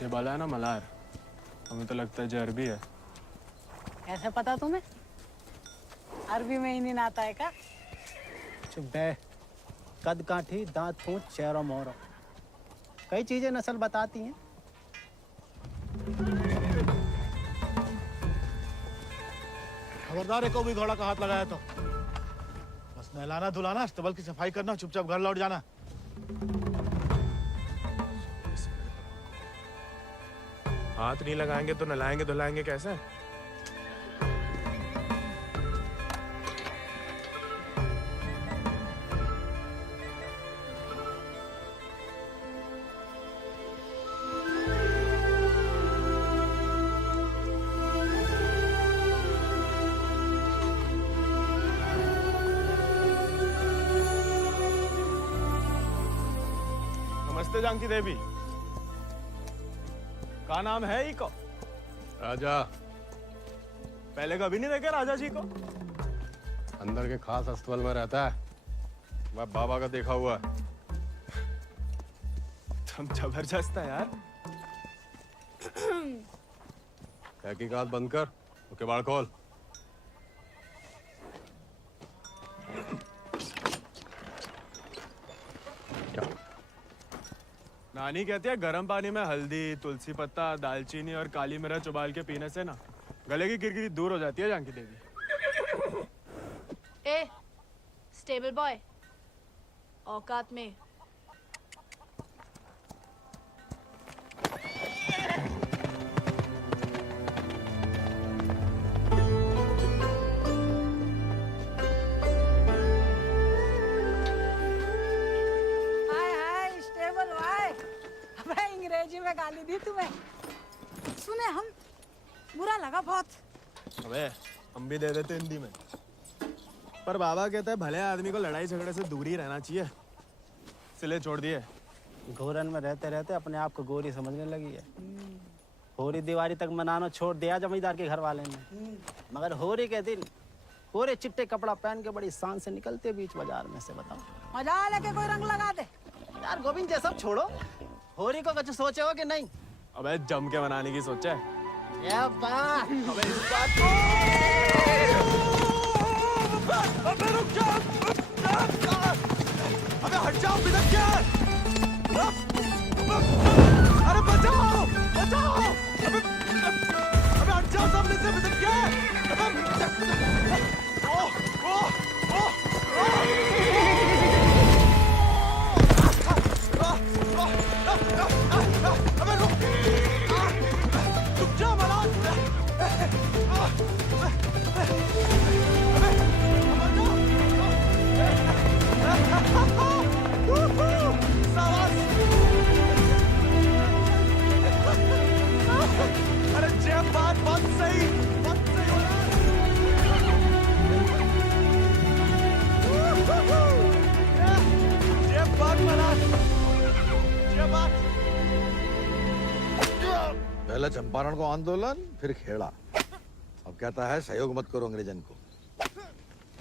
ये बाला है ना मलार, हमें तो लगता है जो अरबी है। कैसे पता तुम्हें? अरबी में ही नहीं आता है क्या? चुप बे। कद काठी, दांत फूंट, चेहरा मोहरा, कई चीजें नस्ल बताती हैं। खबरदार है, को भी घोड़ा का हाथ लगाया तो बस नहलाना धुलाना, अस्तबल की सफाई करना, चुपचाप घर लौट जाना। हाथ नहीं लगाएंगे तो नलाएंगे धुलाएंगे कैसे? नमस्ते जानकी देवी, का नाम है ही को? राजा। पहले कभी नहीं देखे राजा जी को? अंदर के खास अस्तबल में रहता है, मैं बाबा का देखा हुआ है। तुम जबरदस्त है यार। तहकीकात बंद कर, तो किवाड़ खोल। नानी कहती है गर्म पानी में हल्दी, तुलसी पत्ता, दालचीनी और काली मिर्च उबाल के पीने से ना गले की किरकिरी दूर हो जाती है जानकी देवी। ए, स्टेबल बॉय, औकात में। अंग्रेजी में गाली दी तुम्हें, सुने हम, बुरा लगा बहुत। अबे हम भी दे देते हिंदी में, पर बाबा कहता है भले आदमी को लड़ाई झगड़े से दूर ही रहना चाहिए, इसलिए छोड़ दिए। घोरन में रहते रहते अपने आप को गोरी समझने लगी है। होरी दिवाली तक मनाना छोड़ दिया जमींदार के घर वाले ने, मगर होरी के दिन पूरे चिट्टे कपड़ा पहन के बड़ी शान से निकलते बीच बाजार में से। बताओ मजा लेके कोई रंग लगा दे यार। गोविंद ये सब छोड़ो, होरी को कुछ सोचे हो कि नहीं? अबे जम के मनाने की सोचा है। ये बात अबे इस बात को अबे रुक जा, अबे हट जाओ, बिदक क्या? अरे बचाओ बचाओ, अबे हट जाओ सामने से, बिदक क्या? अबे रुक जा मलार, अरे जय बात सही जय बात मलार, जय बात। पहले चंपारण को आंदोलन, फिर खेड़ा, अब कहता है सहयोग मत करो अंग्रेजन को।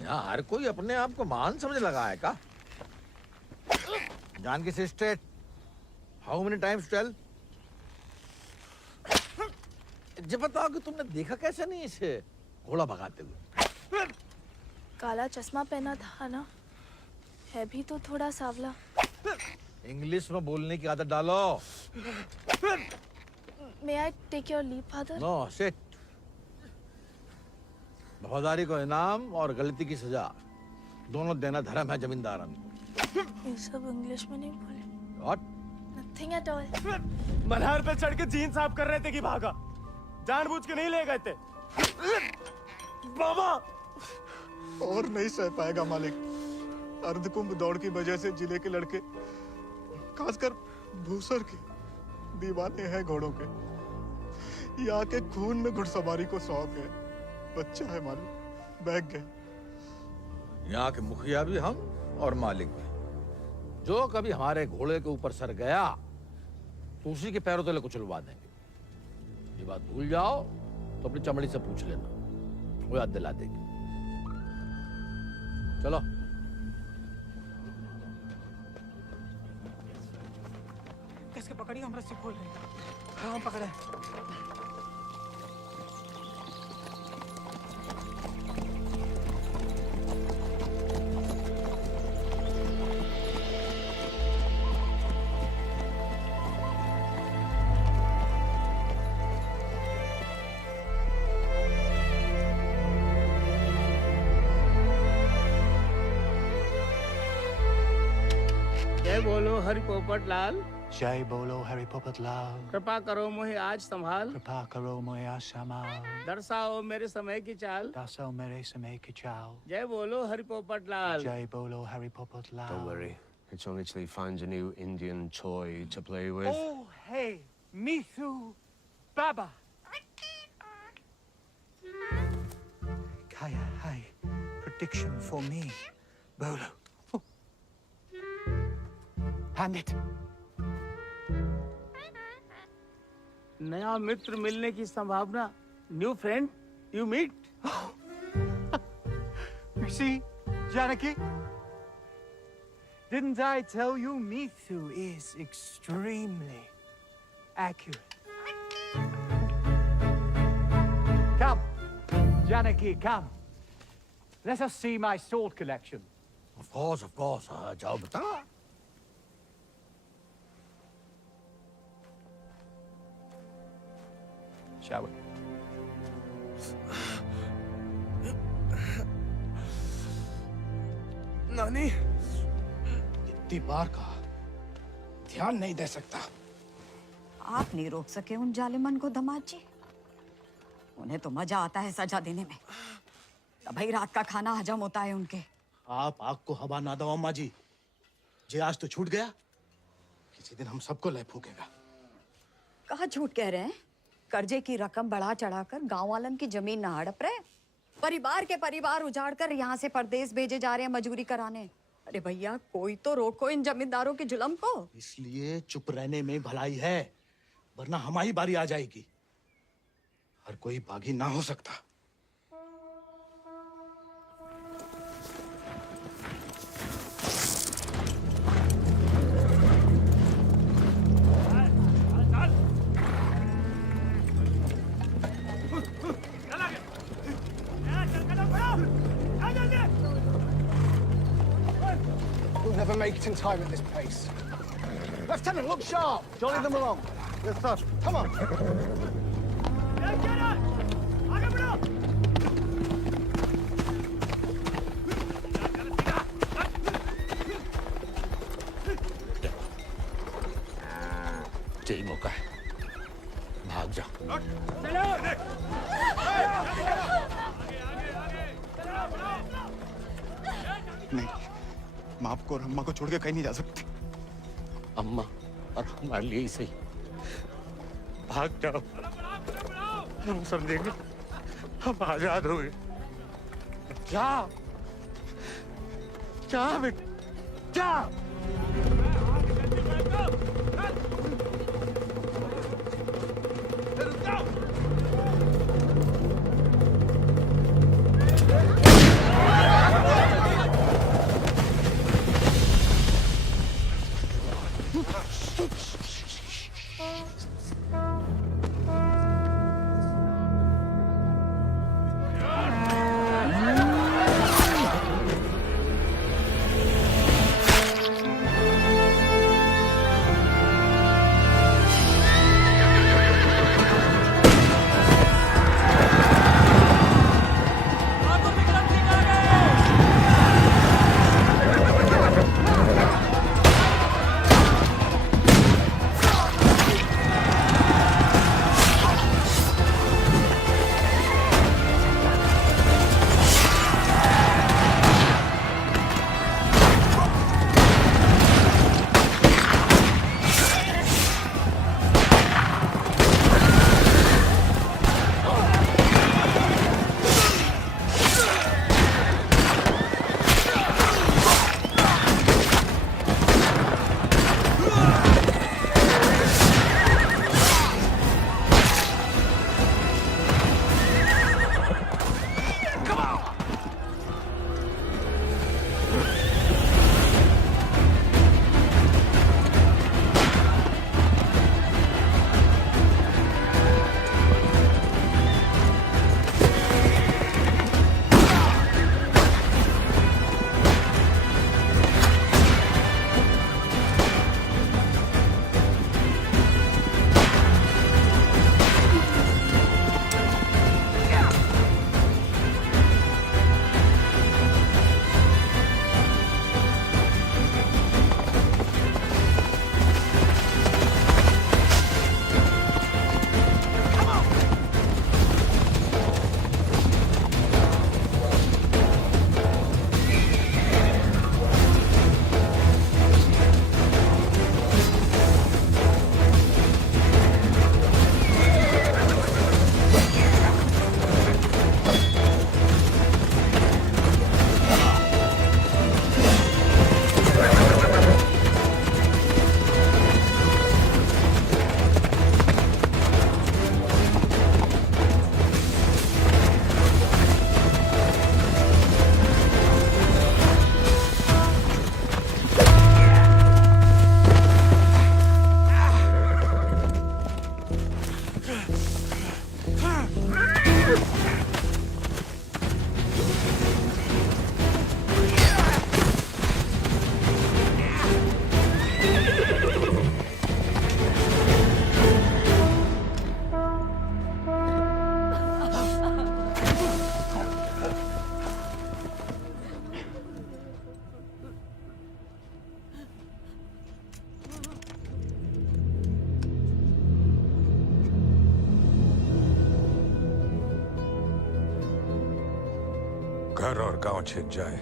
यहाँ हर कोई अपने आप को महान समझ लगा है का? Janaki sister, how many times tell? जब बताओ कि तुमने देखा कैसे नहीं इसे घोड़ा भगाते हुए? काला चश्मा पहना था ना, है भी तो थोड़ा सावला। इंग्लिश में बोलने की आदत डालो। May I take your leave, father? No sit. वफादारी को इनाम और गलती की सजा दोनों देना धर्म है जमींदारन को। ये सब इंग्लिश में नहीं बोले। What? Nothing at all. Malhar पे चढ़ के जीन साफ कर रहे थे कि भागा, जानबूझ के नहीं ले गए थे। बाबा और नहीं सह पाएगा मालिक। अर्धकुंभ दौड़ की वजह से जिले के लड़के, खासकर भूसर के, दीवाने हैं घोड़ों के। यहाँ के खून में घुड़सवारी को शौक है। बच्चा है मालिक, बहक गए। यहाँ के मुखिया भी हम और मालिक भी। जो कभी हमारे घोड़े के ऊपर सर गया तो उसी के पैरों तले कुचलवा देंगे। ये बात भूल जाओ तो अपनी चमड़ी से पूछ लेना, वो याद दिला देगी। चलो। कैसे पकड़िए, हम रस्सी खोल रहे हैं। हाँ, हम पकड़े। जय बोलो हरि पोपट लाल। जय बोलो हरि पोपट लाल। कृपा करो मुझे आज संभाल, कृपा करो मोया संभाल। दर्शाओ मेरे समय की चाल। दर्शाओ मेरे समय की चाल। जय बोलो हरि पोपट लाल। जय बोलो Hari Popat Lal. Don't worry. It's only till he finds a new Indian toy to play with. Oh, hey, Mithu Baba. Kaya, hi. Prediction for me. Bolo. Oh. Hand it. नया मित्र मिलने की संभावना। New friend you meet. You see, Janaki? Didn't I tell you Mithu is extremely accurate? Come, Janaki, come. Let us see my sword collection. Of course, जाओ बता। Shall we? नानी, इतनी बार कहा, ध्यान नहीं दे सकता। आप नहीं रोक सके उन जालिमन को दामाद जी। उन्हें तो मजा आता है सजा देने में। तभी रात का खाना हजम होता है उनके। आप आग को हवा ना दो अम्मा जी। जे आज तो छूट गया, किसी दिन हम सबको ले फूकेगा। कहा झूठ कह रहे हैं? कर्जे की रकम बढ़ा चढ़ाकर गांव वालन की जमीन न हड़प रहे। परिवार के परिवार उजाड़कर यहाँ से परदेश भेजे जा रहे हैं मजूरी कराने। अरे भैया, कोई तो रोको इन जमींदारों के जुल्म को। इसलिए चुप रहने में भलाई है, वरना हमारी बारी आ जाएगी। हर कोई बागी ना हो सकता। We'll never make it in time at this pace. Lieutenant, look sharp. Jolly them along. Yes, sir. Come on. यही मौका है, भाग जा। नहीं, मैं आपको और अम्मा को छोड़ के कहीं नहीं जा सकती। अम्मा और हमारे लिए ही सही, भाग जाओ। हम समझेंगे, हम आजाद हो गए। जा, जा बेटा, जा। घर और गांव छिन जाए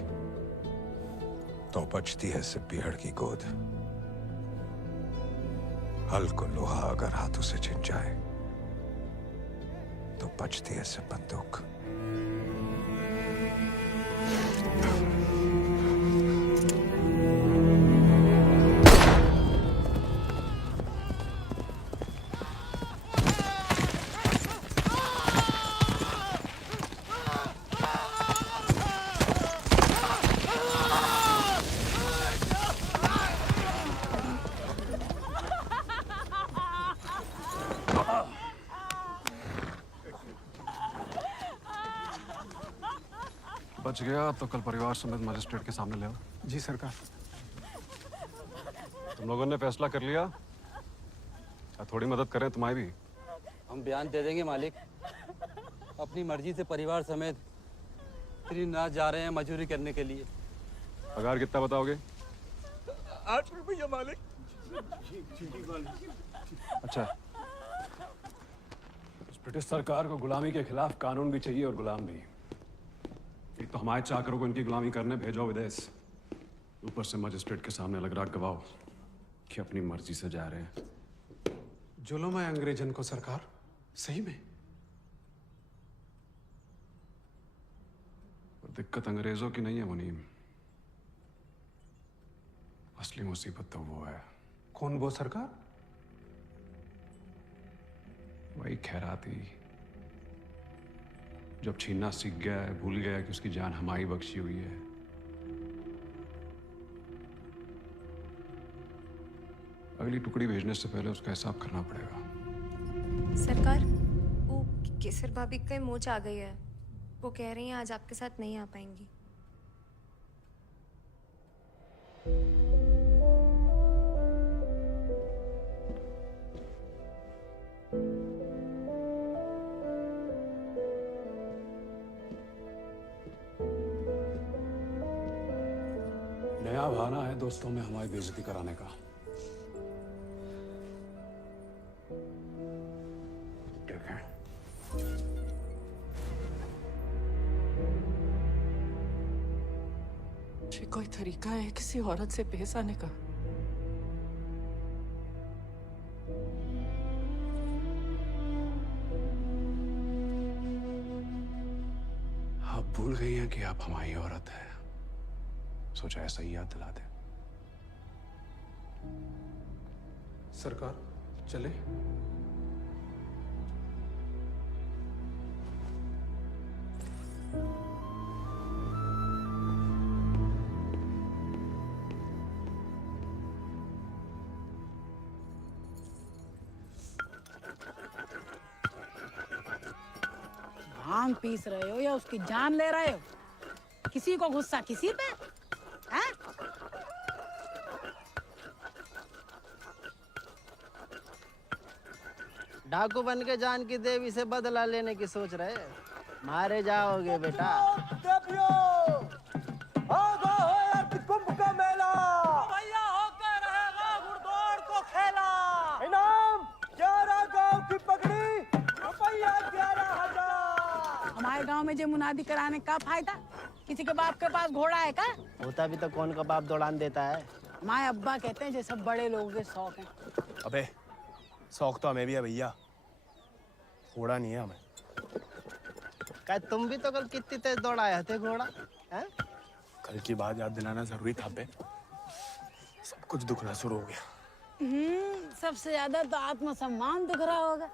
तो बचती है सिर्फ पीहड़ की गोद। हल को लोहा अगर हाथों से छिन जाए तो बचती है सिर्फ बंदूक। बच गया तो कल परिवार समेत मजिस्ट्रेट के सामने ले आओ। जी सरकार। तुम लोगों ने फैसला कर लिया, थोड़ी मदद करें तुम्हारी भी। हम बयान दे देंगे मालिक। अपनी मर्जी से परिवार समेत त्रिनाथ जा रहे हैं मजदूरी करने के लिए। पगार कितना बताओगे? 8 रुपया मालिक। अच्छा, इस ब्रिटिश सरकार को गुलामी के खिलाफ कानून भी चाहिए और गुलाम भी। एक तो हमारे चाकरों को इनकी गुलामी करने भेजो विदेश, ऊपर से मजिस्ट्रेट के सामने लग रहा गवाह कि अपनी मर्जी से जा रहे हैं। जुल्म है अंग्रेजन को सरकार, सही में। और दिक्कत अंग्रेजों की नहीं है मुनीम, असली मुसीबत तो वो है। कौन वो सरकार? वही खैराती, जब छीनना सीख गया है, भूल गया कि उसकी जान हमारी बख्शी हुई है। अगली टुकड़ी भेजने से पहले उसका हिसाब करना पड़ेगा। सरकार, वो केसर भाभी का मोच आ गई है। वो कह रही हैं आज आपके साथ नहीं आ पाएंगी। नया बहाना है दोस्तों में हमारी बेइज्जती कराने का। ठीक है। ये कोई तरीका है किसी औरत से पेश आने का? आप भूल गई हैं कि आप हमारी औरत है, सोचा ऐसा ही याद दिला दे। सरकार चले? भांग पीस रहे हो या उसकी जान ले रहे हो? किसी को गुस्सा किसी पे? हैं? डाकू बन के जान की देवी से बदला लेने की सोच रहे, मारे जाओगे बेटा। कुंभ का मेला भैया होकर रहेगा घुड़दौड़ को खेला। इनाम 11 गांव की पगड़ी, रुपया 11,000। हमारे गांव में जो मुनादी कराने का फायदा? किसी के बाप के पास घोड़ा है का? होता भी तो कौन का बाप दौड़ान देता है। हमारे अब्बा कहते हैं जो सब बड़े लोगों के शौक हैं। अबे शौक तो हमें भी है भैया, घोड़ा नहीं है हमें। क्या तुम भी तो कल कितनी तेज दौड़ाए थे घोड़ा? हैं? कल की बात याद दिलाना जरूरी था बे। सब कुछ दुखना शुरू हो गया। सबसे ज्यादा तो आत्मसम्मान दिख रहा होगा,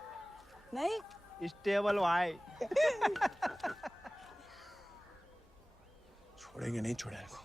नहीं? स्टेबल भाई। छोड़ेंगे नहीं छोड़ेंगे।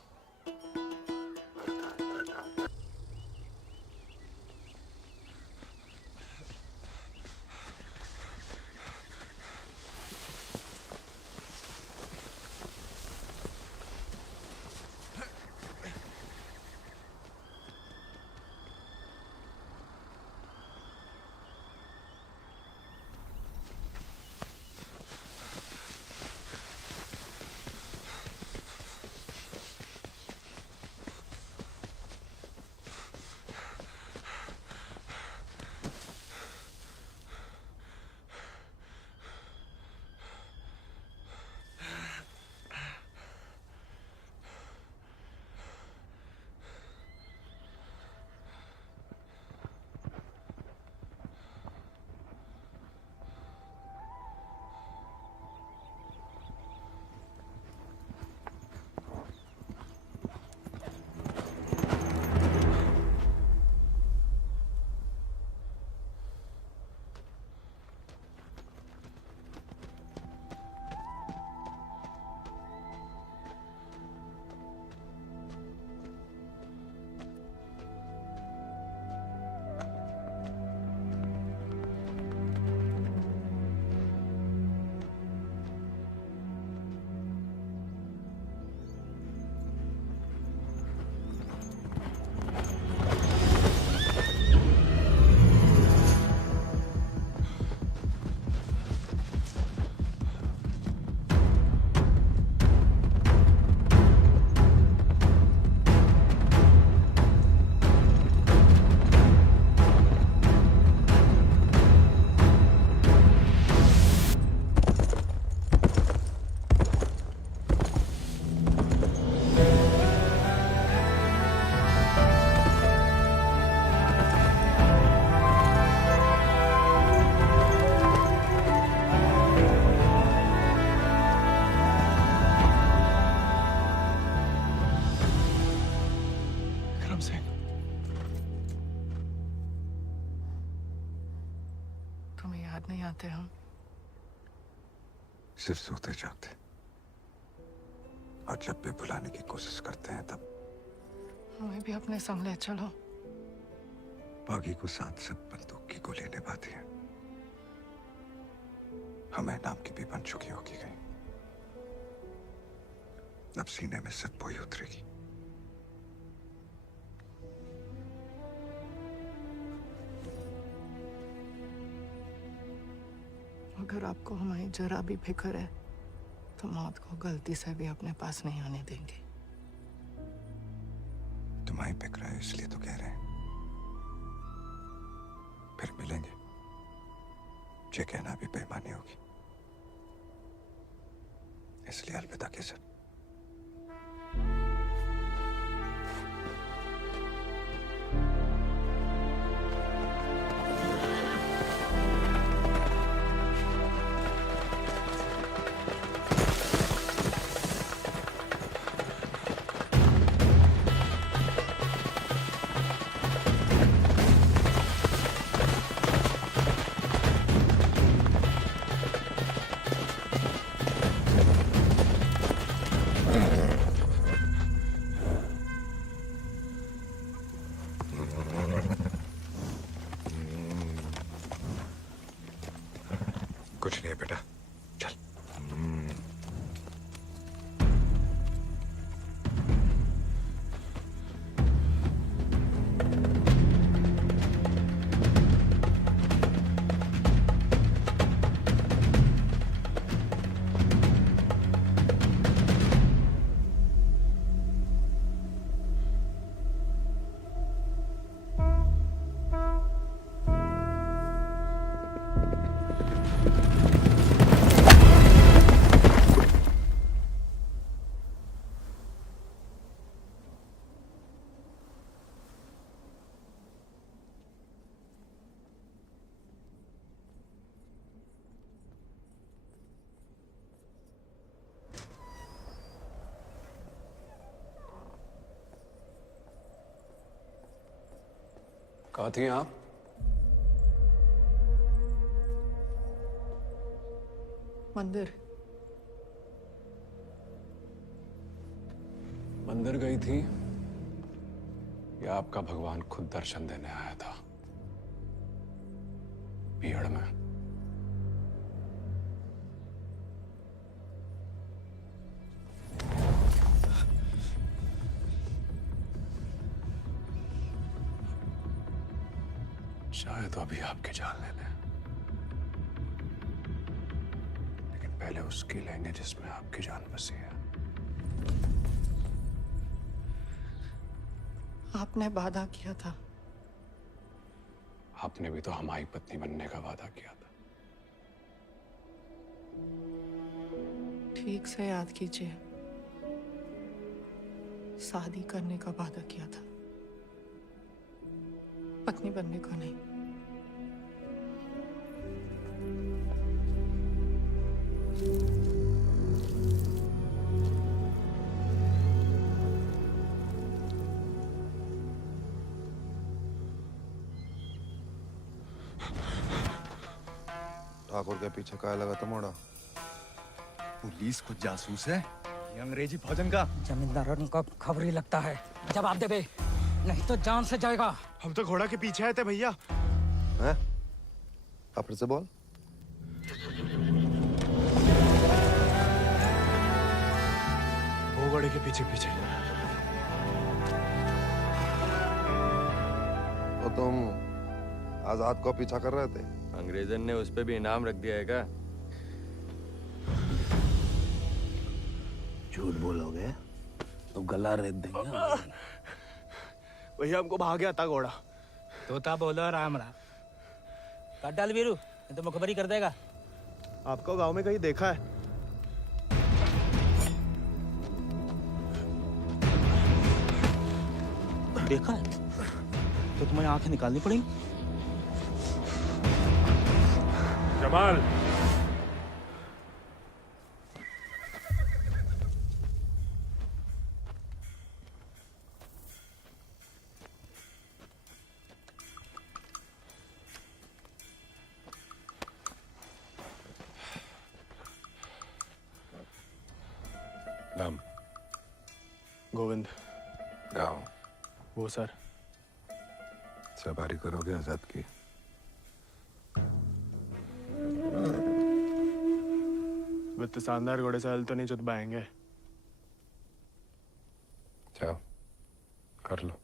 तुम्हें याद नहीं आते हम? सिर्फ सोते जागते, और जब भी बुलाने की कोशिश करते हैं तब हमें भी अपने संग ले चलो। बागी को 7 बंदूक की गोली निभाती है, हमें नाम की भी बन चुकी होगी कहीं। अब सीने में सिर्फ वही उतरेगी। अगर आपको हमारी जरा भी फिक्र है तो मौत को गलती से भी अपने पास नहीं आने देंगे। तुम्हारी फिक्र है इसलिए तो कह रहे हैं। फिर मिलेंगे, ये कहना भी बेईमानी होगी, इसलिए अलविदा केसर। कुछ नहीं है बेटा, चल। कहाँ थी आप? मंदिर। मंदिर गई थी या आपका भगवान खुद दर्शन देने आया था भीड़ में? शायद तो अभी आपकी जान ले लें, लेकिन पहले उसकी लेंगे जिसमें आपकी जान बसी है। आपने वादा किया था। आपने भी तो हमारी पत्नी बनने का वादा किया था। ठीक से याद कीजिए, शादी करने का वादा किया था, पत्नी बनने का नहीं। ठाकुर के पीछे काय लगा था मोड़ा? पुलिस खुद जासूस है, ये अंग्रेजी फौजन का। जमींदारों को खबर ही लगता है। जवाब दे बे, नहीं तो जान से जाएगा। हम तो घोड़ा के पीछे आए थे भैया। हैं? आप फिर से बोल। वो घोड़े के पीछे पीछे। और तुम आजाद को पीछा कर रहे थे? अंग्रेजन ने उस पे भी इनाम रख दिया है क्या? झूठ बोलोगे तो गला रेत देंगे। भैया हमको भाग गया था घोड़ा। तोता बोलो राम राम। काट डाल वीरू, नहीं तो मुखबरी कर देगा। आपको गांव में कहीं देखा है? देखा है तो तुम्हें आंखें निकालनी पड़ेंगी। जमाल, गोविंद। गाँव वो सर। सवारी करोगे आजाद की? वित्त शानदार घोड़े से हल तो नहीं चुतवाएंगे। जाओ कर लो।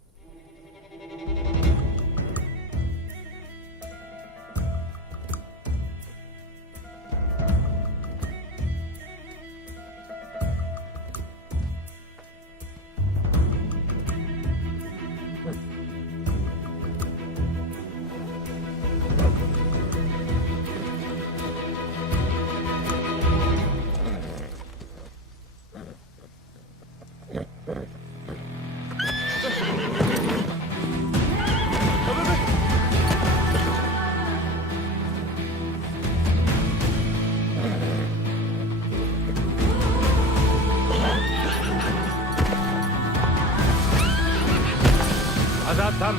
आजाद थम।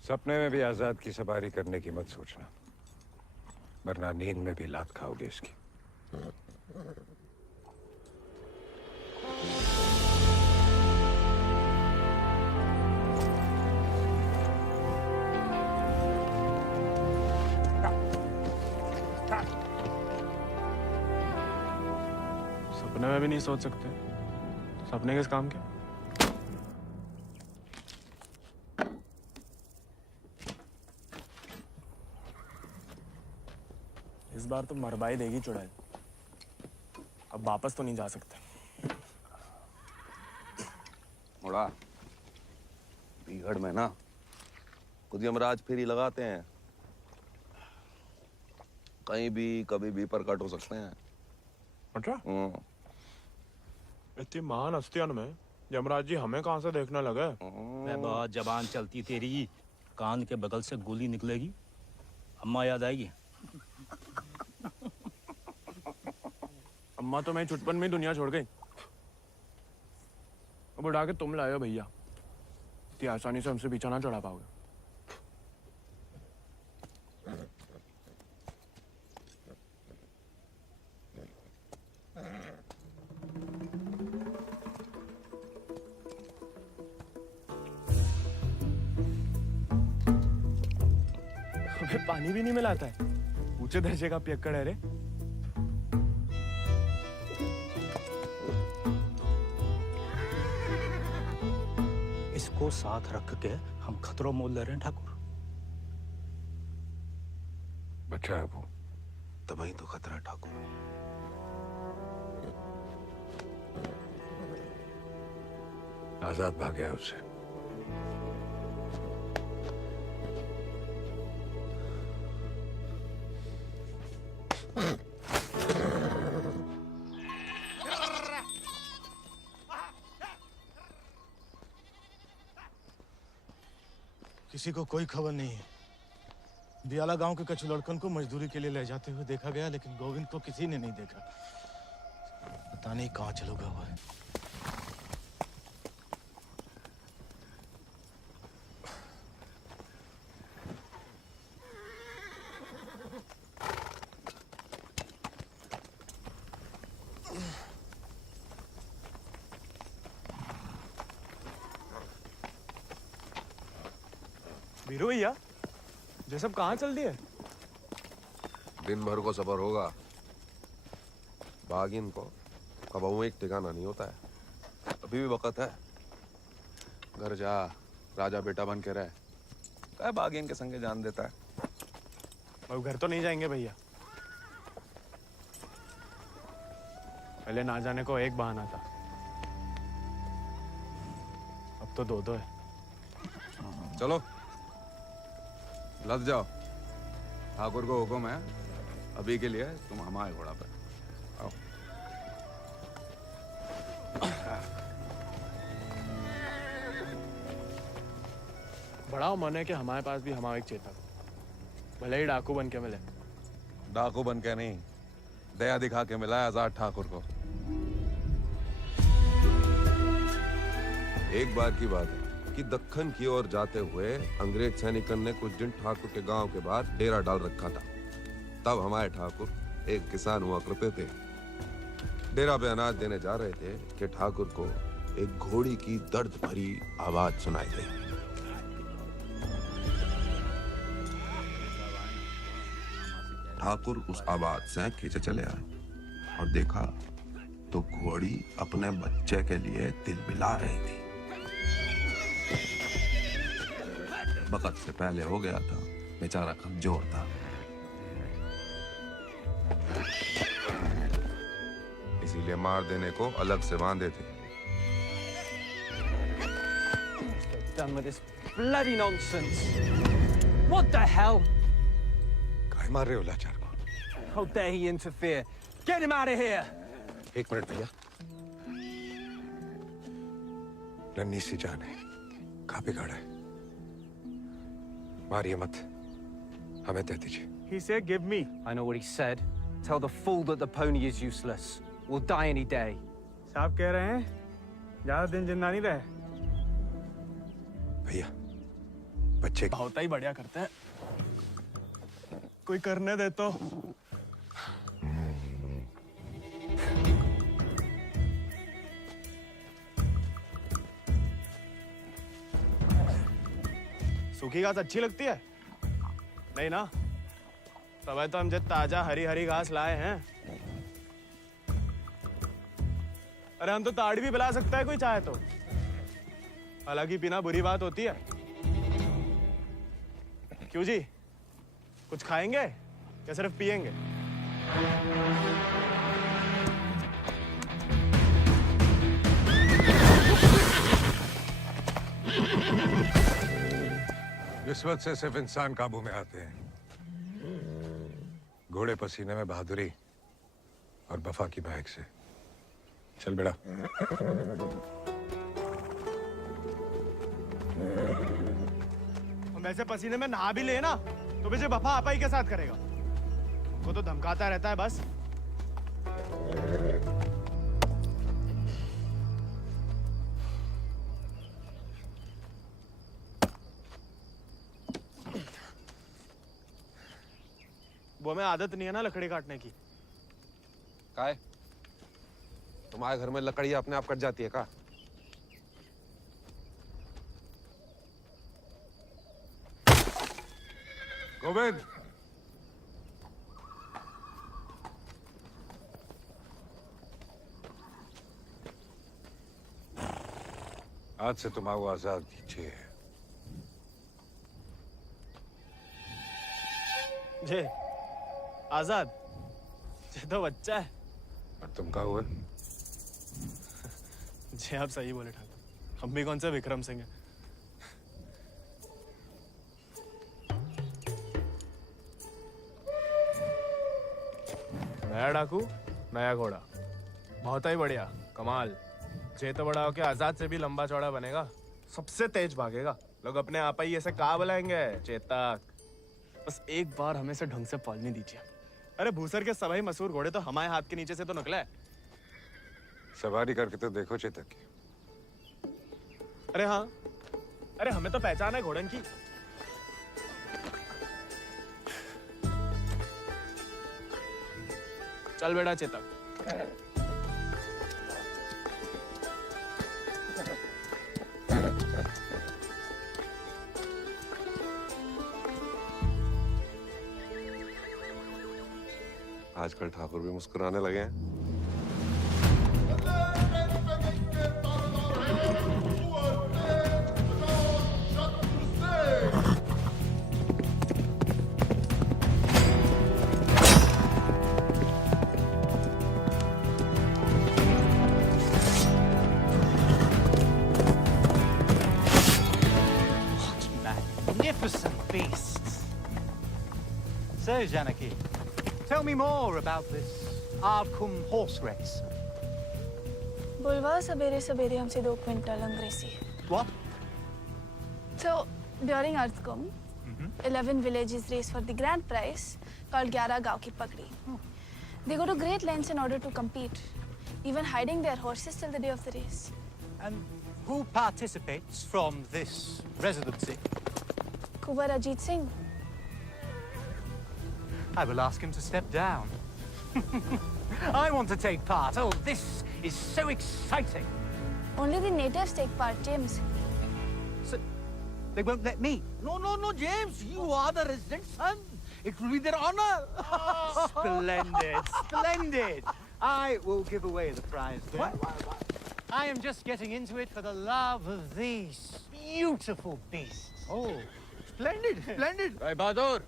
सपने में भी आजाद की सवारी करने की मत सोचना, वरना नींद में भी लात खाओगे इसकी। सपने में भी नहीं सोच सकते, सपने किस काम के? इस बार तो मरवाई देगी चुड़ैल, अब वापस तो नहीं जा सकते। मुड़ा बीघड़ में ना खुद यमराज फेरी लगाते हैं, कहीं भी कभी भी प्रकट हो सकते हैं। अच्छा? इतनी महान हस्तियों में यमराज जी हमें कहाँ से देखने लगे? बहुत जबान चलती तेरी, कान के बगल से गोली निकलेगी, अम्मा याद आएगी। अम्मा तो मैं छुटपन में ही दुनिया छोड़ गई, अब उड़ा के तुम लाए हो भैया, इतनी आसानी से हमसे पीछा ना चढ़ा पाओगे। हमें पानी भी नहीं मिलाता है, ऊंचे दर्जे का पियक्कड़ है रे। इसको साथ रख के हम खतरों मोल ले रहे हैं ठाकुर। बच्चा है वो, तभी तो खतरा है ठाकुर। आजाद भाग गया उससे। किसी को कोई खबर नहीं है। दियाला गांव के कच्छ लड़कन को मजदूरी के लिए ले जाते हुए देखा गया, लेकिन गोविंद को किसी ने नहीं देखा। पता नहीं कहाँ चलो गया हुआ है। वीरू भैया, ये सब कहाँ चल दिए? दिन भर को सफर होगा, बागिन को कबहू एक ठिकाना नहीं होता है। अभी भी वक्त है, घर जा, राजा बेटा बन के रह। क्या बागिन के संगे जान देता है। अब घर तो नहीं जाएंगे भैया, पहले ना जाने को एक बहाना था, अब तो दो है। चलो लद जाओ, ठाकुर को हुक्म है, अभी के लिए तुम हमारे घोड़ा पे आओ। बड़ा मन है कि हमारे पास भी हमारा एक चेता, भले ही डाकू बन के मिले। डाकू बन के नहीं, दया दिखा के मिला है आजाद ठाकुर को। एक बार की बात है कि दक्कन की ओर जाते हुए अंग्रेज सैनिकों ने कुछ दिन ठाकुर के गांव के बाहर डेरा डाल रखा था। तब हमारे ठाकुर एक किसान हुआ करते थे। डेरा पे अनाज देने जा रहे थे कि ठाकुर को एक घोड़ी की दर्द भरी आवाज सुनाई दी। ठाकुर उस आवाज से खींचे चले आए और देखा तो घोड़ी अपने बच्चे के लिए तिलमिला रही थी। वक्त से पहले हो गया था, बेचारा कमजोर था। इसीलिए मार देने को अलग से बांधे थे। Done with this bloody nonsense. What the hell? काय मार रहे हो लाचार को? How dare he interfere? Get him out of here! एक मिनट भैया। नन्ही सी जान है, कहाँ बिगाड़ा है? मारिए मत, हमें दे दीजिए। He said, "Give me." I know what he said. Tell the fool that the pony is useless. We'll die any day. साहब कह रहे हैं ज्यादा दिन जिंदा नहीं रहे। भैया, बच्चे बहुत ही बढ़िया करते हैं। कोई करने दे तो। सूखी घास अच्छी लगती है? नहीं ना? तब तो हम जो ताजा हरी हरी घास लाए हैं। अरे हम तो ताड़ी भी पिला सकता है कोई चाहे तो। हालांकि पीना बुरी बात होती है। क्यों जी? कुछ खाएंगे या सिर्फ पिएंगे? रिश्वत से सिर्फ इंसान काबू में आते हैं। घोड़े पसीने में बहादुरी और वफा की महक से। चल बेटा। हम ऐसे पसीने में नहा भी ले ना तो मुझे वफा आपा ही के साथ करेगा। वो तो धमकाता रहता है बस। वो हमें आदत नहीं है ना लकड़ी काटने की। काय? तुम्हारे घर में लकड़ी अपने आप कट जाती है का? गोविंद, आज से तुम आओ आजाद कीजिए। जे आजाद, जे तो बच्चा है। और तुम कहा हुए? जी आप सही बोले ठाकुर। हम भी कौन से विक्रम सिंह हैं। नया डाकू, नया घोड़ा। बहुत ही बढ़िया, कमाल। जे तो बड़ा होके आजाद से भी लंबा चौड़ा बनेगा, सबसे तेज भागेगा। लोग अपने आप ही ऐसे कहा बुलाएंगे, चेतक। बस एक बार हमें से ढंग से पालने दीजिए। अरे भूसर के सभी मशहूर घोड़े तो हमारे हाथ के नीचे से तो निकले हैं। सवारी करके तो देखो चेतक की। अरे हाँ, अरे हमें तो पहचान है घोड़न की। चल बेटा चेतक। आजकल ठाकुर भी मुस्कुराने लगे हैं। Magnificent beasts. So, Janaki, tell me more about this Ardcumbe horse race. बुलवा सवेरे सवेरे हमसे 2 क्विंटल अंग्रेजी। What? So during Ardcumbe, 11 villages race for the grand prize called 11 गांव की पगड़ी. They go to great lengths in order to compete, even hiding their horses till the day of the race. And who participates from this residency? Kuwar Ajit Singh. I will ask him to step down. I want to take part. Oh, this is so exciting. Only the natives take part, James. So, they won't let me? No, James. You are the resident son. It will be their honor. Splendid, splendid. I will give away the prize then. Why? I am just getting into it for the love of these beautiful beasts. Oh, splendid, splendid. भाई बहादुर,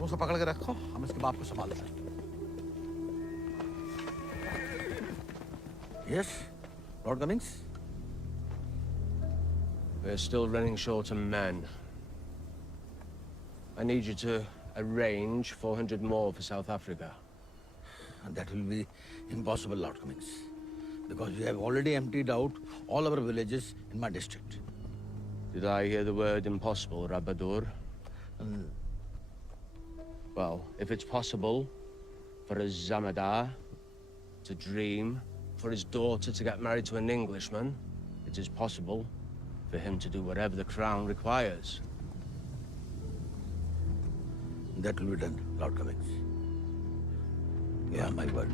वो सब पकड़ के रखो, हम इसके बाप को संभाल लेंगे. Yes, Lord Cummings. We're still running short on men. I need you to arrange 400 more for South Africa. And that will be impossible, Lord Cummings, because we have already emptied out all our villages in my district. Did I hear the word impossible, Rabadur? Well, if it's possible for a Zamadar to dream, for his daughter to get married to an Englishman, it is possible for him to do whatever the crown requires. That will be done, Lord Cummings. You have my word.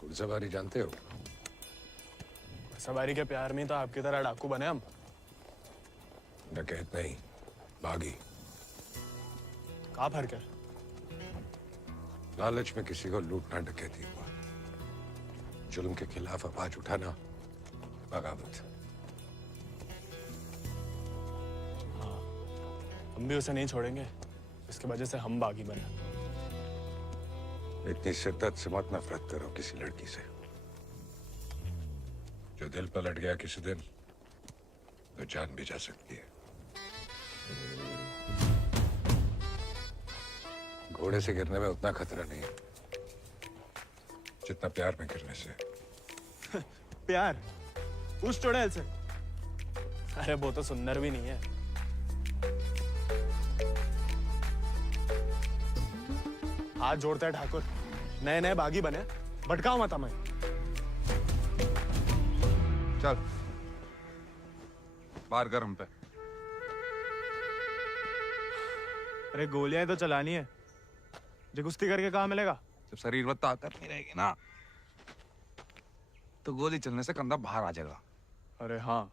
घुड़सवारी जानते हो? सवारी के प्यार में तो आपकी तरह डाकू बने हम. डकैत नहीं, बागी. क्या फर्क है? लालच में किसी को लूटना डकैती हुआ. जुल्म के खिलाफ आवाज उठाना बगावत. हाँ, हम भी उसे नहीं छोड़ेंगे जिसकी वजह से हम बागी बने. इतनी शिद्दत से मत नफरत करो किसी लड़की से. जो दिल पर लट गया किसी दिन तो जान भी जा सकती है. घोड़े से गिरने में उतना खतरा नहीं है जितना प्यार में गिरने से. प्यार? उस चुड़ैल से? अरे वो तो सुंदर भी नहीं है. हाथ जोड़ते हैं ठाकुर. नए नए बागी बने, भटकाओ मत हमें. चल बाहर गर्म पे. अरे गोलियां तो चलानी है. जो कुश्ती करके कहाँ मिलेगा? जब शरीर में ताकत नहीं रहेगी ना तो गोली चलने से कंधा बाहर आ जाएगा. अरे हाँ.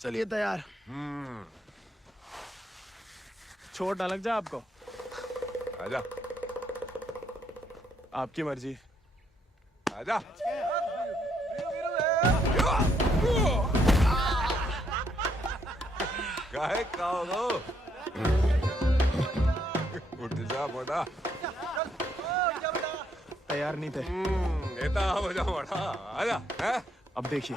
चलिए तैयार. चोट ना लग जाए आपको. आजा. आपकी मर्जी. आजा. काहे खाओ? उठ जा बड़ा. तैयार नहीं थे. नेता हो जा बड़ा. आजा. हैं? अब देखिए.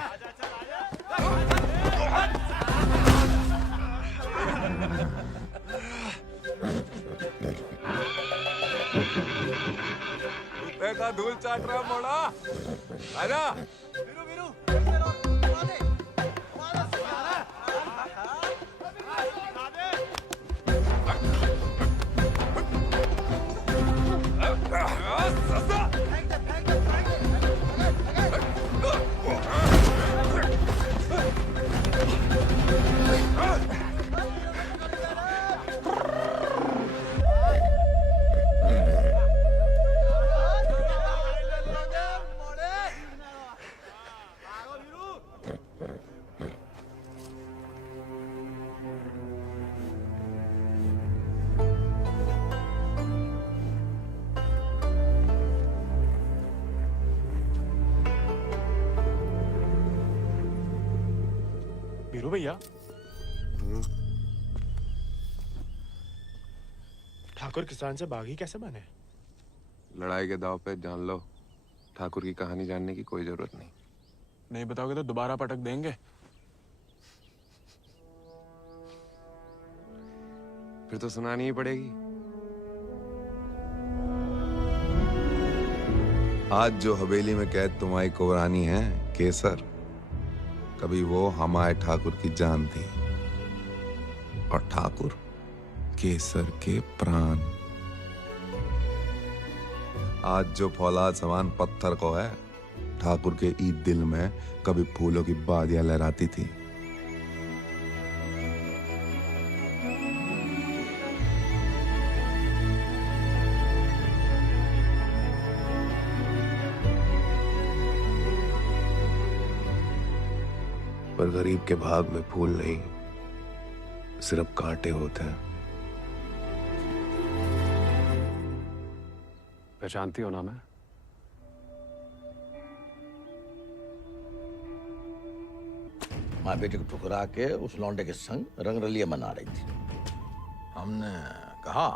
कुत्ते का धूल चाट रहा मोड़ा. आजा. बीरू भैया, ठाकुर किसान से बागी कैसे बने? लड़ाई के दाव पे जान लो. ठाकुर की कहानी जानने की कोई जरूरत नहीं. नहीं बताओगे तो दोबारा पटक देंगे. फिर तो सुनानी ही पड़ेगी। आज जो हवेली में कैद तुम्हारी कुबरानी है केसर, कभी वो हमारे ठाकुर की जान थी, और ठाकुर केसर के प्राण। आज जो फौलाद समान पत्थर को है, ठाकुर के ईद दिल में कभी फूलों की बादियां लहराती थी। पर गरीब के भाग में फूल नहीं, सिर्फ कांटे होते हैं। पहचानती हो ना मैं? माँ बेटे को ठुकरा के उस लौंडे के संग रंगरलिया मना रही थी। हमने कहा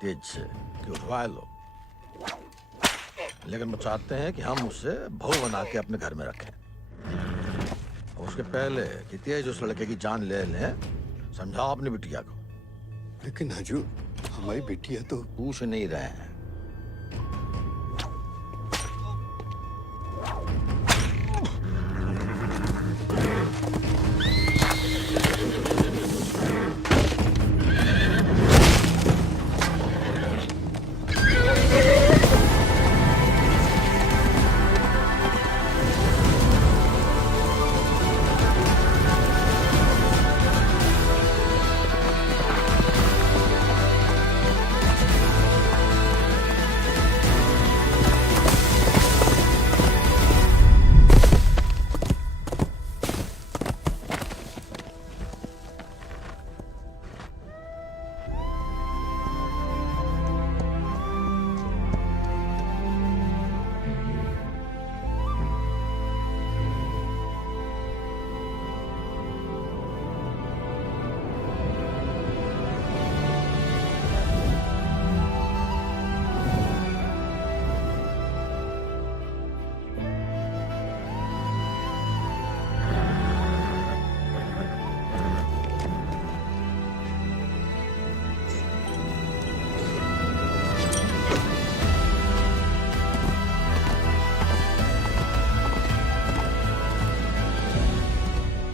तेज से कि उठवा लो, लेकिन वो चाहते हैं कि हम उसे बहू बना के अपने घर में रखें। उसके पहले कि तेज उस लड़के की जान ले लें, समझाओ अपनी बिटिया को। लेकिन हजूर, हमारी बिटिया तो पूछ नहीं रहे हैं।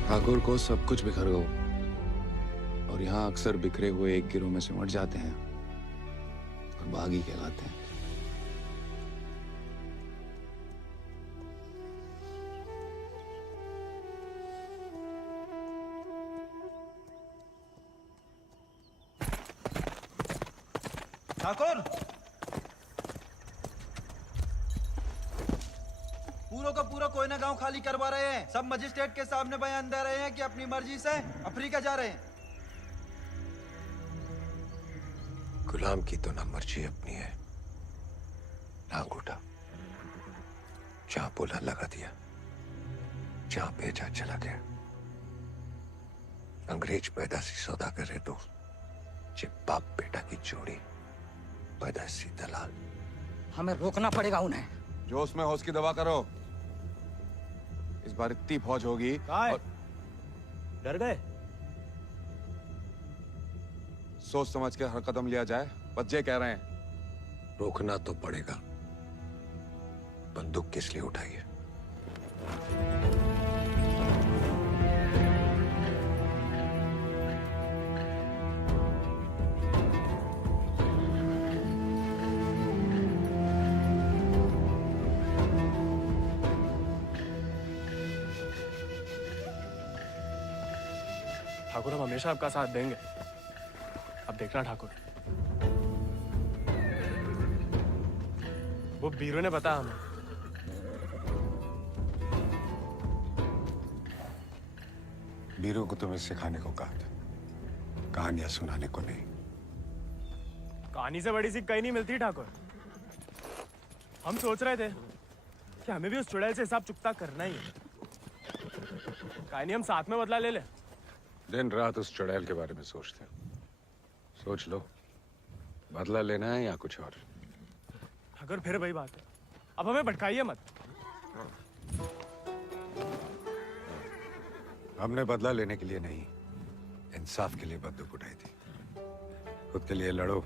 ठाकुर को सब कुछ बिखर गया, और यहाँ अक्सर बिखरे हुए एक गिरोह में सिमट जाते हैं और बागी कहलाते हैं। ठाकुर, पूरा का पूरा कोयना गांव खाली करवा रहे हैं। सब मजिस्ट्रेट के सामने बयान दे रहे हैं कि अपनी मर्जी से अफ्रीका जा रहे हैं। गुलाम की तो ना मर्जी अपनी है ना अंगूठा। जहां बोला लगा दिया, जहां भेजा चला गया। अंग्रेज पैदाशी सौदा करे तो जे बाप बेटा की जोड़ी पैदाशी दलाल। हमें रोकना पड़ेगा उन्हें। जोश में होश की दवा करो। इस बार इतनी फौज होगी और... डर गए? सोच समझ के हर कदम लिया जाए, बच्चे कह रहे हैं। रोकना तो पड़ेगा। बंदूक किस लिए उठाई है? ठाकुर, हम हमेशा आपका साथ देंगे। अब देखना ठाकुर, वो बीरू ने बताया हमें। बीरू को तुम्हें सिखाने को कहा था, कहानियां सुनाने को नहीं। कहानी से बड़ी सी कहीं नहीं मिलती ठाकुर। हम सोच रहे थे कि हमें भी उस चुड़ैल से हिसाब चुकता करना ही है। कहानी हम साथ में बदला ले ले। दिन रात उस चुड़ैल के बारे में सोचते हो। सोच लो, बदला लेना है या कुछ और। अगर फिर वही बात है, अब हमें भटकाइए मत। हमने बदला लेने के लिए नहीं, इंसाफ के लिए बंदूक उठाई थी। खुद के लिए लड़ो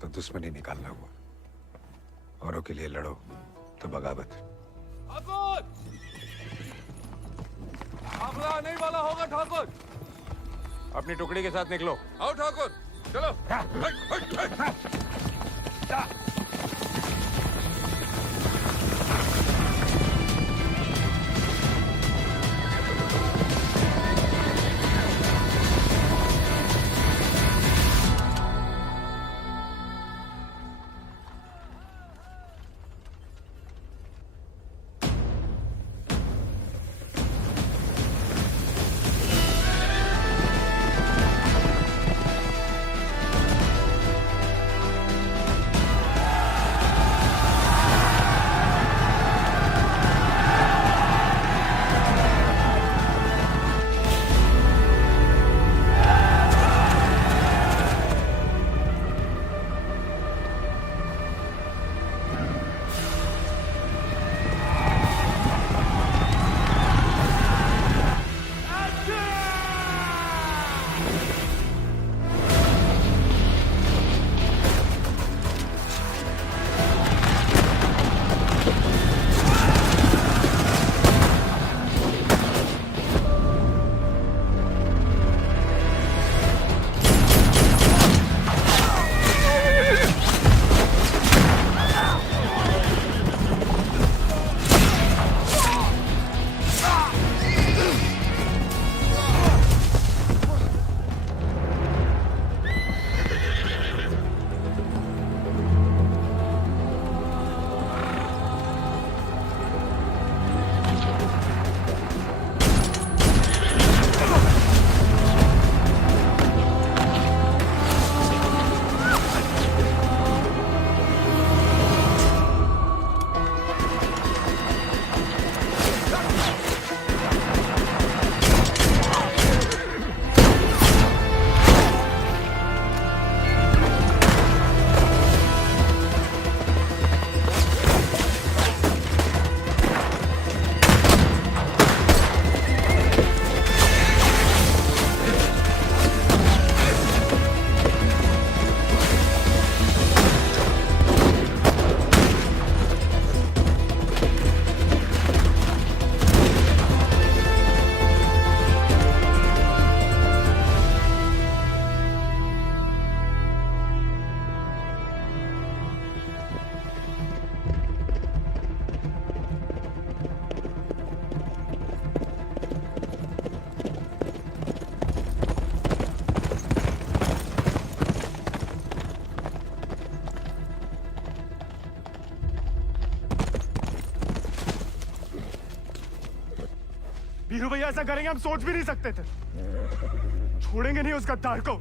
तो दुश्मनी निकालना हुआ, औरों के लिए लड़ो तो बगावत। ठाकुर, काफिला आने वाला होगा ठाकुर। अपनी टुकड़ी के साथ निकलो। आओ ठाकुर, चलो। वीरू भैया ऐसा करेंगे हम सोच भी नहीं सकते थे। छोड़ेंगे नहीं उस गद्दार को।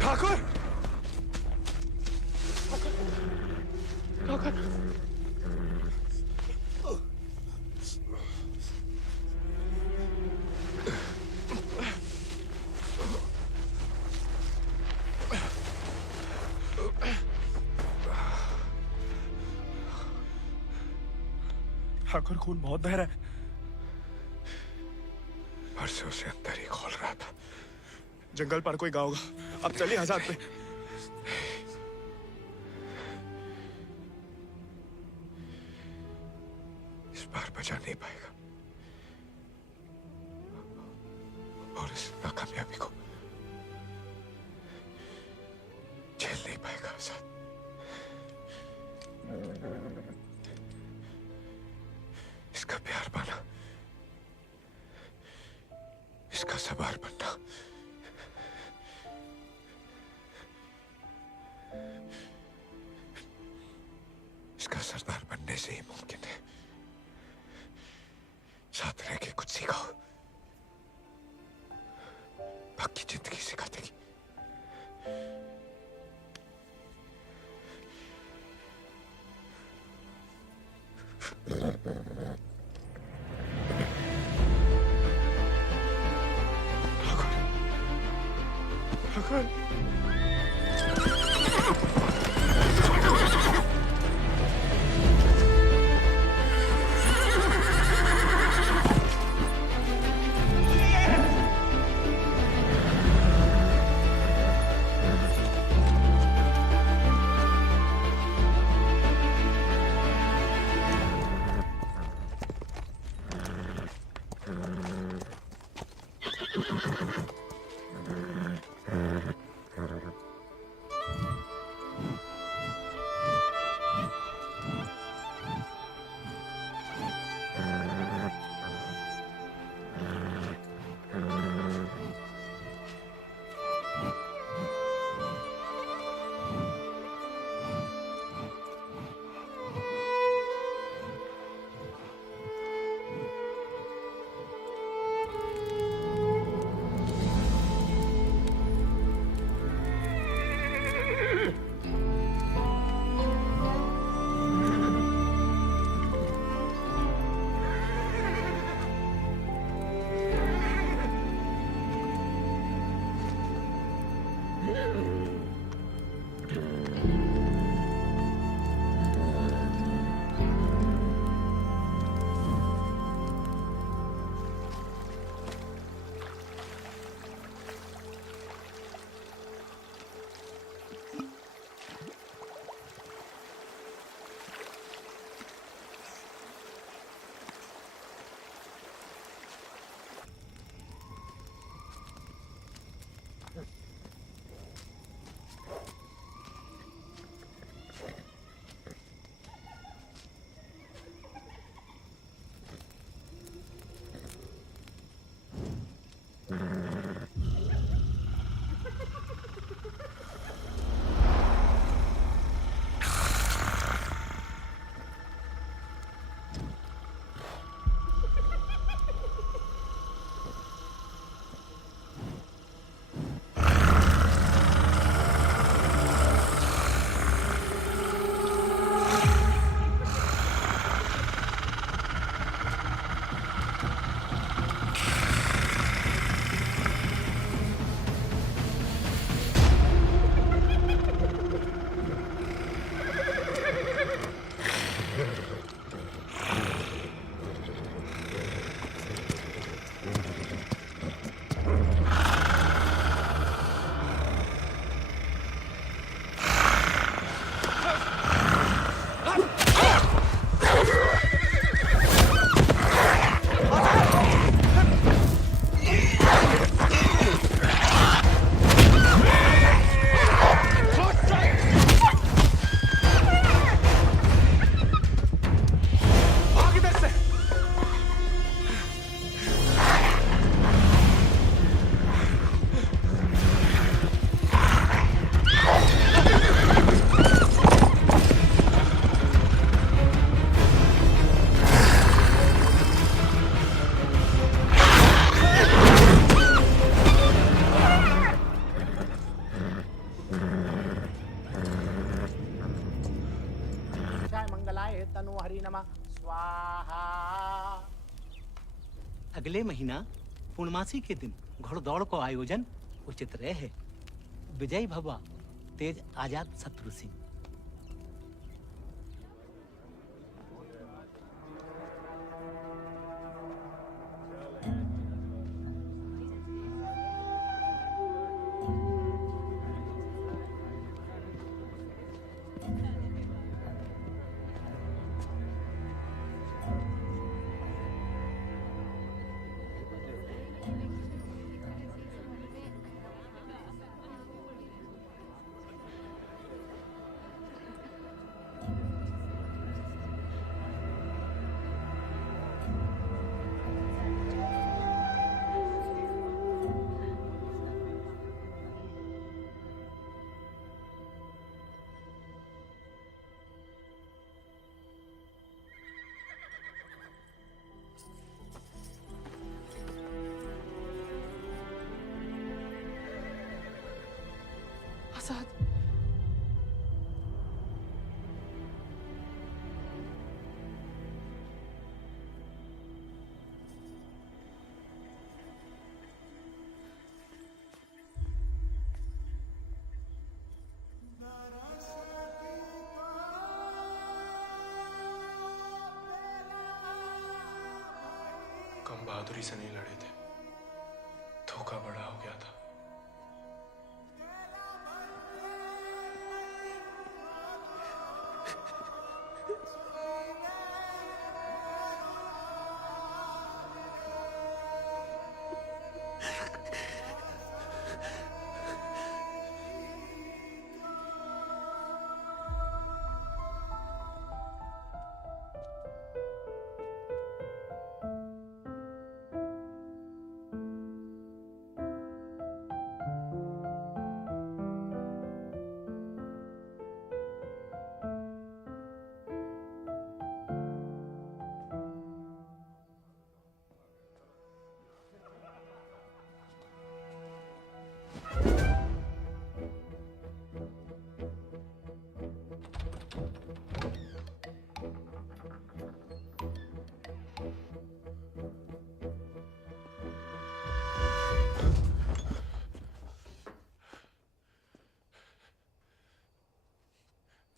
ठाकुर, ठाकुर, ठाकुर खून बहुत बह रहा है। परसों से अंदर ही खोल रहा था। जंगल पर कोई गाँव होगा। अब चलिए आजाद पे। इस बार बचा नहीं पाएगा और इस नाकामयाबी को झेल नहीं पाएगा आजाद। इसका प्यार पाना, इसका सवार बनना, इसका सरदार बनने से ही मुमकिन है। साथ रह के कुछ सिखाओ, बाकी जिंदगी सिखा देगी। अगले महीना पूर्णमासी के दिन घोड़दौड़ को आयोजन उचित रहे। विजयी भवा तेज आजाद शत्रु सिंह। आजाद कम बहादुरी से नहीं लड़े थे, धोखा बड़ा हो गया था।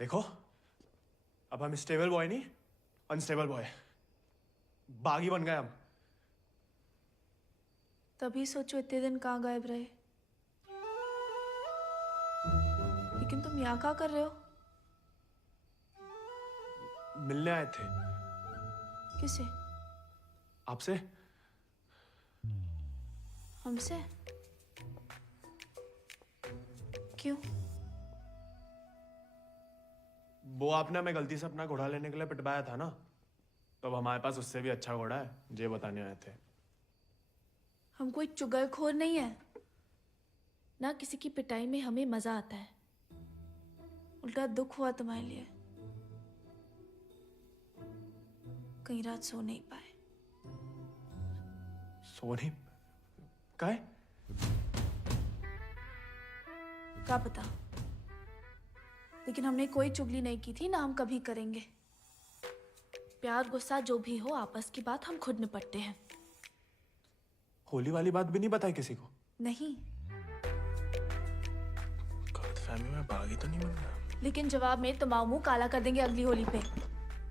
देखो, अब हम स्टेबल बॉय नहीं, अनस्टेबल बॉय, बागी बन गए हम। तभी सोचो इतने दिन कहाँ गायब रहे। लेकिन तुम यहाँ क्या कर रहे हो? मिलने आए थे। किसे? आपसे। हमसे? क्यों? वो आपने हमें गलती से अपना घोड़ा लेने के लिए पिटवाया था ना, तो अब हमारे पास उससे भी अच्छा घोड़ा है, ये बताने आए थे। हम कोई चुगलखोर नहीं है ना, किसी की पिटाई में हमें मजा आता है। उल्टा दुख हुआ तुम्हारे लिए, कई रात सो नहीं पाए। सो नहीं? काहे? क्या पता, लेकिन हमने कोई चुगली नहीं की थी ना, हम कभी करेंगे। प्यार गुस्सा जो भी हो, आपस की बात हम खुद निपटते हैं। होली वाली बात भी नहीं बताई किसी को? नहीं। गलतफहमी में बागी तो नहीं बन गया? लेकिन जवाब में तुम्हारा मुंह काला कर देंगे अगली होली पे।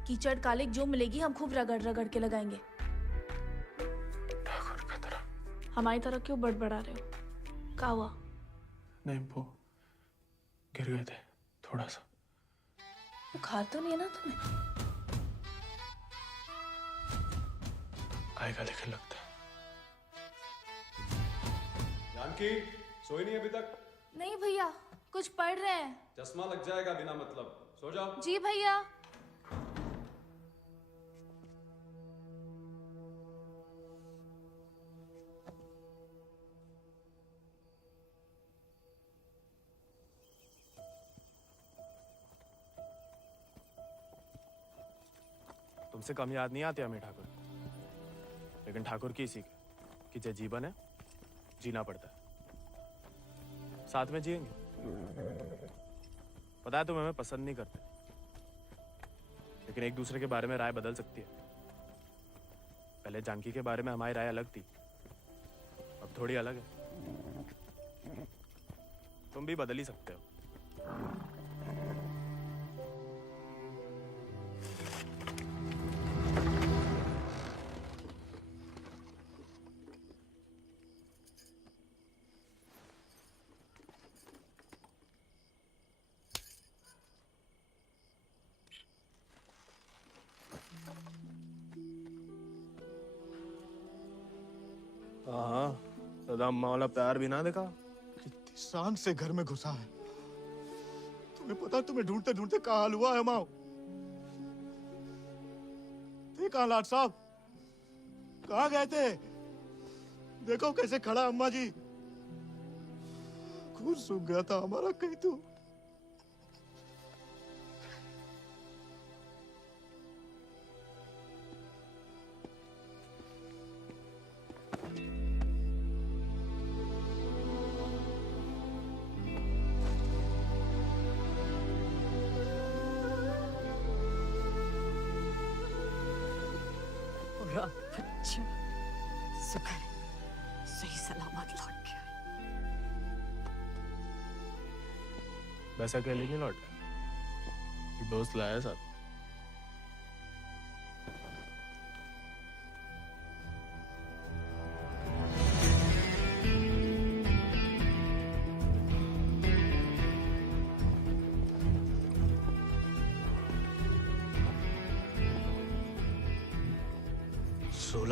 कीचड़ कालिक जो मिलेगी हम खूब रगड़ रगड़ के लगाएंगे। हमारी तरह क्यों बड़बड़ा रहे हो? क्या हुआ? नहीं, वो गिर गए थे थोड़ा सा। बुखार तो नहीं है ना तुम्हें? आएगा लेकिन लगता है। जानकी, सोई नहीं अभी तक? नहीं भैया, कुछ पढ़ रहे हैं। चश्मा लग जाएगा बिना मतलब, सो जाओ। जी भैया। तुमसे कम याद नहीं आती हमें ठाकुर, लेकिन ठाकुर की इसी कि जो जीवन है जीना पड़ता है, साथ में जिएंगे। पता है तुम हमें पसंद नहीं करते, लेकिन एक दूसरे के बारे में राय बदल सकती है। पहले जानकी के बारे में हमारी राय अलग थी, अब थोड़ी अलग है। तुम भी बदल ही सकते हो। हाँ, सदाम वाला प्यार भी ना देखा। कितनी शान से घर में घुसा है। तुम्हें पता, तुम्हें ढूंढते ढूंढते कहाँ हाल हुआ है माओ। देखा लाट साहब, कहाँ गए थे? देखो कैसे खड़ा अम्मा जी। खून सूख गया था हमारा कहीं तो। बच्चा शुक्र है, सही सलामत लौट गया। वैसा अकेले नहीं लौटा, दोस्त लाया साथ।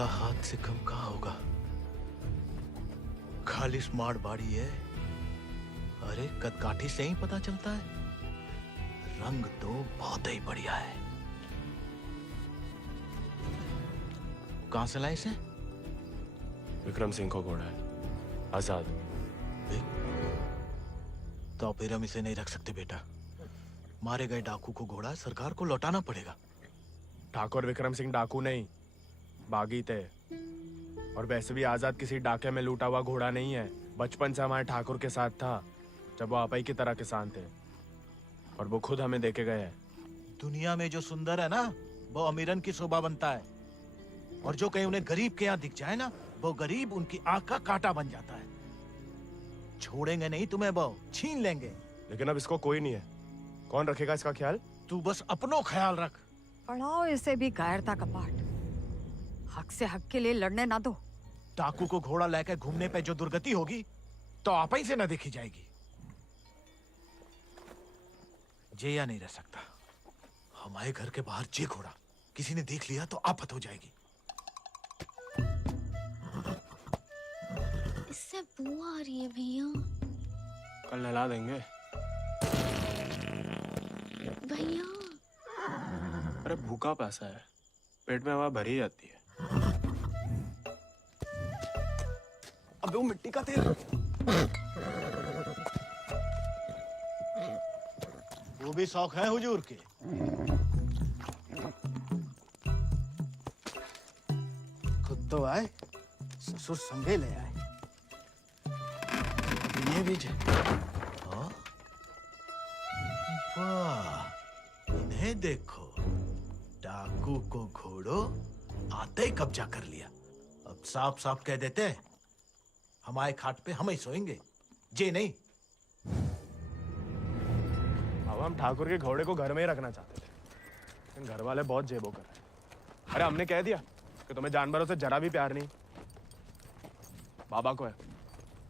हाथ से कम कहाँ होगा? खाली स्मार्ट बाड़ी है। अरे कदकाठी से ही पता चलता है, रंग तो बहुत ही बढ़िया है। कहां से लाए इसे? विक्रम सिंह को घोड़ा है, आजाद। तो फिर हम इसे नहीं रख सकते बेटा। मारे गए डाकू को घोड़ा सरकार को लौटाना पड़ेगा। ठाकुर विक्रम सिंह डाकू नहीं, बागी थे। और वैसे भी आजाद किसी डाके में लूटा हुआ घोड़ा नहीं है। बचपन से हमारे ठाकुर के साथ था, जब वो आपई की तरह किसान थे, और वो खुद हमें देके गए हैं। दुनिया में जो सुंदर है ना, वो अमीरन की शोभा बनता है, और जो कहीं उन्हें गरीब के यहाँ दिख जाए ना, वो गरीब उनकी आंख का कांटा बन जाता है। छोड़ेंगे नहीं तुम्हें, वो छीन लेंगे। लेकिन अब इसको कोई नहीं है, कौन रखेगा इसका ख्याल? तू बस अपनो ख्याल रख। पढ़ाओ इसे भी कायरता का पाठ। हक से हक के लिए लड़ने ना दो। डाकू को घोड़ा लेकर घूमने पे जो दुर्गति होगी तो आप ही से न देखी जाएगी। जेया नहीं रह सकता। हमारे घर के बाहर जे घोड़ा किसी ने देख लिया तो आफत हो जाएगी। इससे बू आ रही है भैया। कल नहला देंगे। भैया अरे भूखा पैसा है, पेट में हवा भरी जाती है। अबे वो मिट्टी का तेल। वो भी शौक है हुजूर के। खुद तो आए, ससुर संगे ले आए। ये भी वाह, इन्हें देखो, डाकू को घोड़ो आते ही कब्जा कर लिया। अब साफ साफ कह देते हैं हमारे खाट पे हम ही सोएंगे, जे नहीं। अब हम ठाकुर के घोड़े को घर में ही रखना चाहते थे, लेकिन घर वाले बहुत जेबो कर रहे हैं। अरे हमने कह दिया कि तुम्हें जानवरों से जरा भी प्यार नहीं। बाबा को है,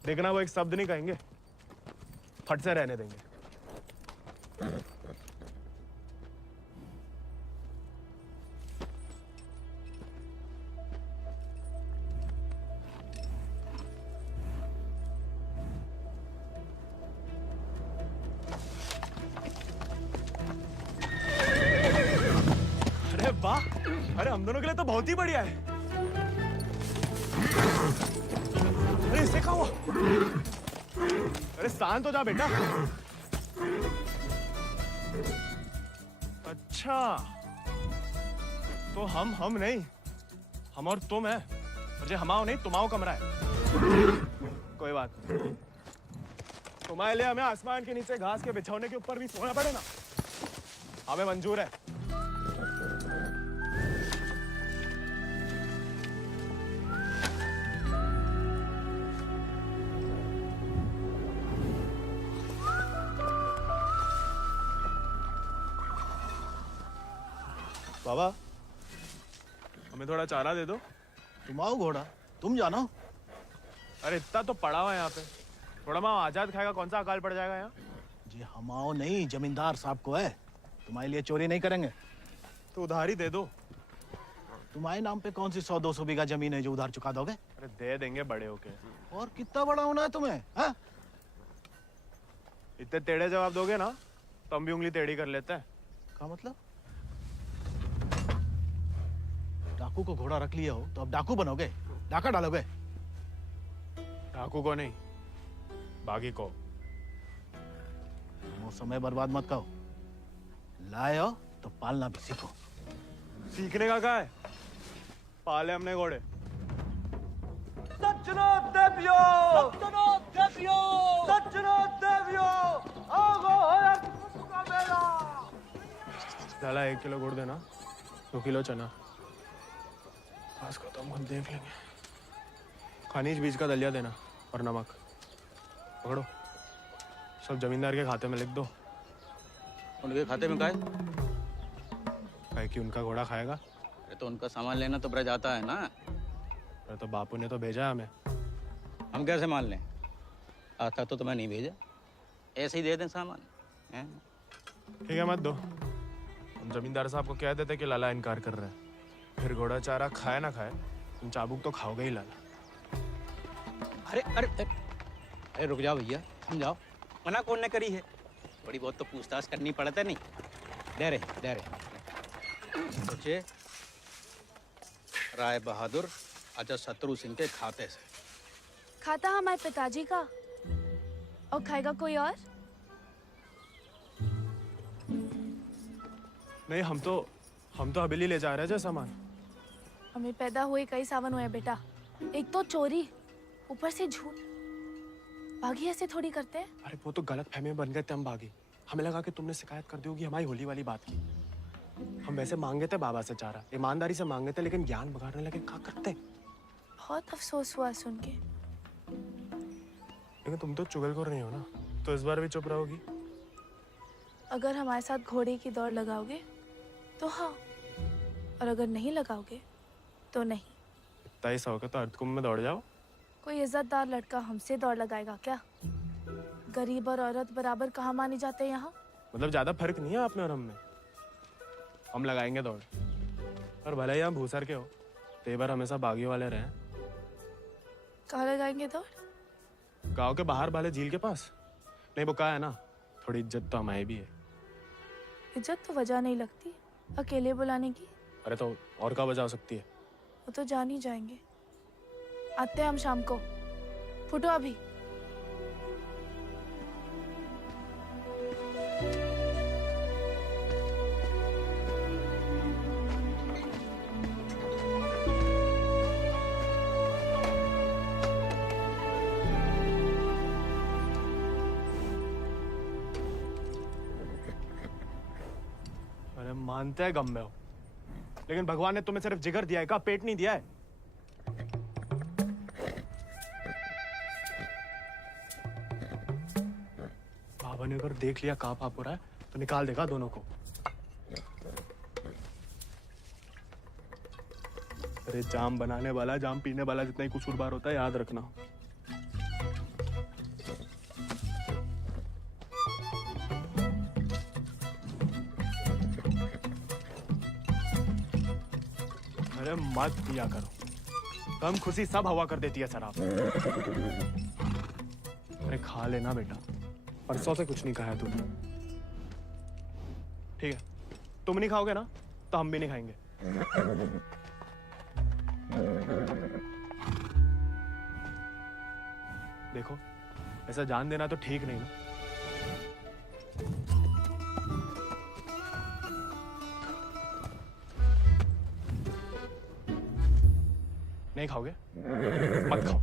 देखना वो एक शब्द नहीं कहेंगे, फट से रहने देंगे। अरे वाह, अरे हम दोनों के लिए तो बहुत ही बढ़िया है। अरे इससे क्या हुआ? अरे शांत हो जा बेटा। अच्छा तो हम नहीं, हम और तुम है, और जो हमाओ नहीं तुम्हाओ कमरा है। कोई बात नहीं, तुम्हारे लिए हमें आसमान के नीचे घास के बिछौने के ऊपर भी सोना पड़े ना, हमें मंजूर है। बाबा हमें थोड़ा चारा दे दो। तुम आओ घोड़ा, तुम जानो। अरे इतना तो पड़ा हुआ है यहाँ पे, थोड़ा माँ आजाद खाएगा, कौन सा अकाल पड़ जाएगा यहाँ। जी हमाओ नहीं, जमींदार साहब को है, तुम्हारे लिए चोरी नहीं करेंगे। तो उधार ही दे दो। तुम्हारे नाम पे कौन सी 100-200 बीघा जमीन है जो उधार चुका दोगे? अरे दे देंगे बड़े होके। और कितना बड़ा होना है तुम्हें? हाँ? इतने टेढ़े जवाब दोगे ना तो हम भी उंगली टेढ़ी कर लेते हैं। क्या मतलब? डाकू को घोड़ा रख लिया हो तो अब डाकू बनोगे, डाका डालोगे? डाकू को नहीं, बागी को। वो समय बर्बाद मत करो, लाए हो तो पालना भी सीखो। सीखने का क्या है, पाले हमने घोड़े। सज्जनो देवियो, सज्जनो देवियो, सज्जनो देवियो, आगो है का मेला। डाला 1 किलो गुड़ देना, 2 किलो चना। आज को तो हम खुद देख लेंगे। खनिज बीज का दलिया देना और नमक। पकड़ो, सब जमींदार के खाते में लिख दो। उनके खाते में का है? काहे कि उनका घोड़ा खाएगा। अरे तो उनका सामान लेना तो ब्रज आता है ना। अरे तो बापू ने तो भेजा हमें। हम कैसे मान लें? आता तो तुम्हें नहीं भेजा, ऐसे ही दे दें सामान। ठीक है मत दो, हम जमींदार साहब को कह देते कि लाला इनकार कर रहा है, फिर घोड़ा चारा खाए ना खाए तुम चाबुक तो खाओगे ही लाला। अरे अरे अरे रुक जाओ भैया, समझाओ। मना कौन ने करी है? थोड़ी बहुत तो पूछताछ करनी पड़ता नहीं। डरे डरे सोचे राय बहादुर अजय शत्रु सिंह के खाते से। खाता हमारे पिताजी का, और खाएगा कोई और? नहीं, हम तो हवेली ले जा रहे हैं सामान। हमें पैदा हुए कई सावन हुए बेटा, एक तो चोरी, ऊपर से झूठ। बागी ऐसे थोड़ी करते हैं। अरे वो तो गलत फहमी में बन गए थे हम बागी। हमें लगा कि तुमने शिकायत कर दी होगी हमारी होली वाली बात की। हम वैसे मांगे थे बाबा से चारा, ईमानदारी से मांगे थे, लेकिन ज्ञान बगाड़ने लगे। क्या करते? बहुत अफसोस हुआ सुन के। लेकिन तुम तो चुगलखोर नहीं हो ना, तो इस बार भी चुप रहोगी? अगर हमारे साथ घोड़े की दौड़ लगाओगे तो हाँ, और अगर नहीं लगाओगे तो नहीं। इतना ही शौक है तो अर्धकुंभ में दौड़ जाओ। कोई इज्जतदार लड़का हमसे दौड़ लगाएगा क्या? गरीब और औरत बराबर कहाँ माने जाते हैं यहाँ? मतलब ज्यादा फर्क नहीं है आप में और हम में। हम लगाएंगे दौड़, और भले ही हम भूसर के हो, तेवर हमेशा बागियों वाले रहे। कहाँ लगाएंगे दौड़? गांव के बाहर वाले झील के पास। नहीं वो कहा है ना, थोड़ी इज्जत तो हमारी भी है। इज्जत तो वजह नहीं लगती अकेले बुलाने की। अरे तो और क्या वजह हो सकती है? वो तो जान ही जाएंगे। आते हैं हम शाम को। फुटो अभी। अरे मानते हैं गम में हो, लेकिन भगवान ने तुम्हें सिर्फ जिगर दिया है, का पेट नहीं दिया है। बाबा ने अगर देख लिया कहाँ पाप हो रहा है तो निकाल देगा दोनों को। अरे जाम बनाने वाला जाम पीने वाला जितना ही कसूरवार होता है, याद रखना। अरे मत पिया करो, कम खुशी सब हवा कर देती है शराब। अरे खा लेना बेटा, परसों से कुछ नहीं खाया तूने। ठीक है, तुम नहीं खाओगे ना तो हम भी नहीं खाएंगे। देखो ऐसा जान देना तो ठीक नहीं ना। नहीं खाओगे? मत खाओ।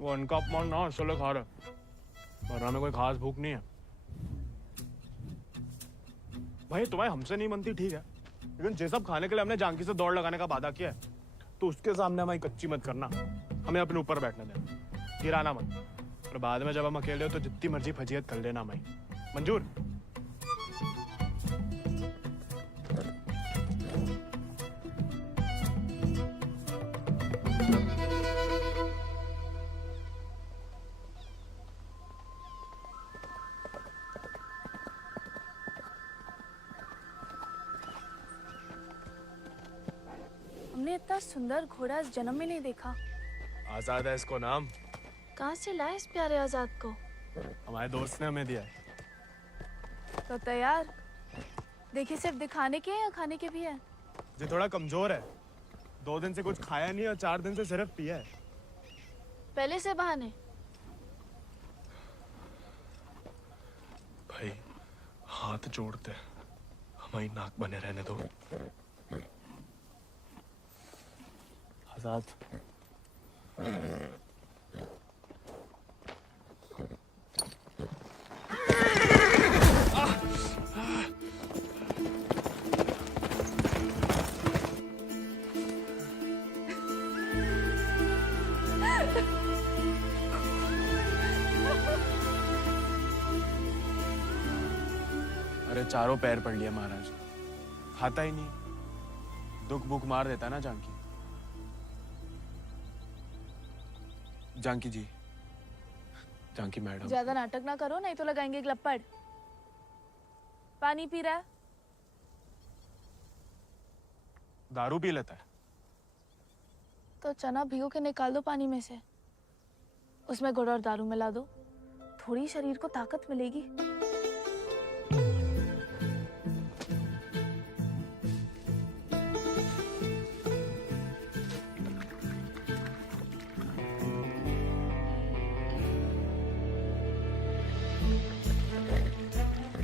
वो उनका अपमान ना इसलिए खा रहे, वरना में कोई खास भूख नहीं है। भाई तुम्हें हमसे नहीं बनती ठीक है, लेकिन ये सब खाने के लिए हमने जानकी से दौड़ लगाने का वादा किया है, तो उसके सामने हमारी कच्ची मत करना। हमें अपने ऊपर बैठने देना, गिराना मत। और बाद में जब हम अकेले हो तो जितनी मर्जी फजीयत कर लेना हमारी। मंजूर? हमने इतना सुंदर घोड़ा इस जन्म में नहीं देखा। आजाद है इसको नाम। कहाँ से लाए इस प्यारे आजाद को? हमारे दोस्त ने हमें दिया है। तो तैयार। देखिए सिर्फ दिखाने के हैं या खाने के भी हैं? जो थोड़ा कमजोर है, 2 दिन से कुछ खाया नहीं और 4 दिन से सिर्फ पिया है। पहले से बहाने। भाई हाथ जोड़ते हमारी नाक बने रहने दो। आजाद अरे चारों पैर पड़ लिया महाराज, खाता ही नहीं। दुख भूख मार देता ना जानकी। जानकी जी, जानकी मैडम। ज्यादा नाटक ना करो नहीं तो लगाएंगे ग्लप्पड़। पानी पी रहा है? दारू पी लेता है। तो चना भिगो के निकाल दो पानी में से, उसमें गुड़ और दारू मिला दो, थोड़ी शरीर को ताकत मिलेगी।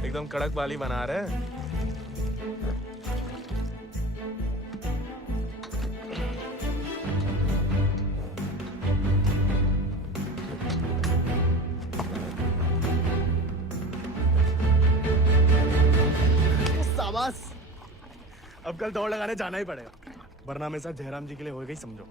एकदम कड़क वाली बना रहे हैं। अब कल दौड़ लगाने जाना ही पड़ेगा, वरना मेरे साथ जयराम जी के लिए हो गई समझो।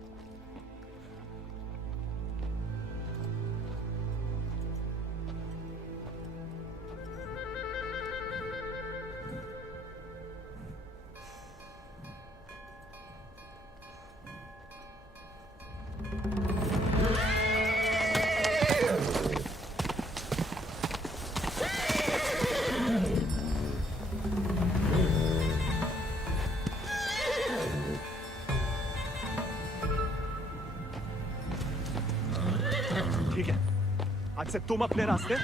ठीक है, आज से तुम अपने रास्ते,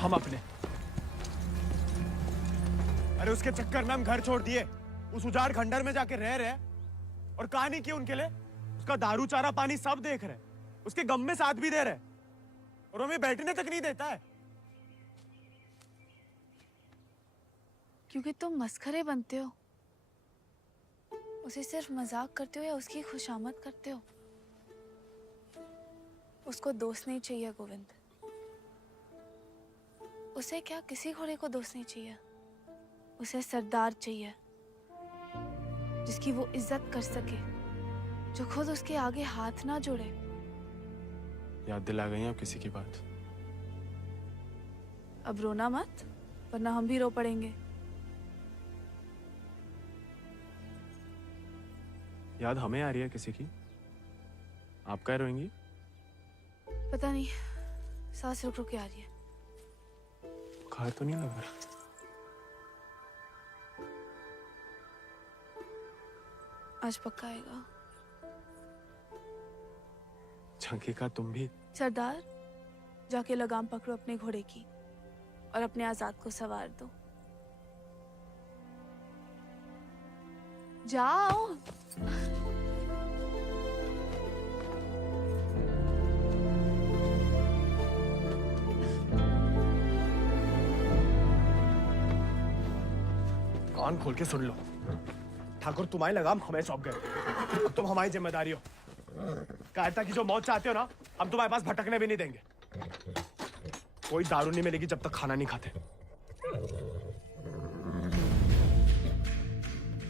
हम अपने। अरे उसके चक्कर में हम घर छोड़ दिए, उस उजाड़ खंडर में जाके रह रहे और कहानी की उनके लिए उसका दारू चारा पानी सब देख रहे, उसके गम में साथ भी दे रहे और हमें बैठने तक नहीं देता है। क्योंकि तुम मस्खरे बनते हो, उसे सिर्फ मजाक करते हो या उसकी खुशामद करते हो। उसको दोस्त नहीं चाहिए गोविंद, उसे क्या किसी घोड़े को दोस्त नहीं चाहिए, उसे सरदार चाहिए जिसकी वो इज्जत कर सके, जो खुद उसके आगे हाथ ना जोड़े। याद दिला गई आप किसी की बात। अब रोना मत, वरना हम भी रो पड़ेंगे। याद हमें आ रही है किसी की, आप क्या रोएंगी? पता नहीं, सांस रुक रुक के आ रही है। बुखार तो नहीं लग रहा? आज पक्का आएगा। झंकी का तुम भी। सरदार, जाके लगाम पकड़ो अपने घोड़े की और अपने आजाद को सवार दो। जाओ। कान खोल के सुन लो, ठाकुर तुम्हारी लगाम हमें सौंप गए, अब तुम हमारी जिम्मेदारी हो। कायरता की जो मौत चाहते हो ना, हम तुम्हारे पास भटकने भी नहीं देंगे। कोई दारू नहीं मिलेगी जब तक खाना नहीं खाते।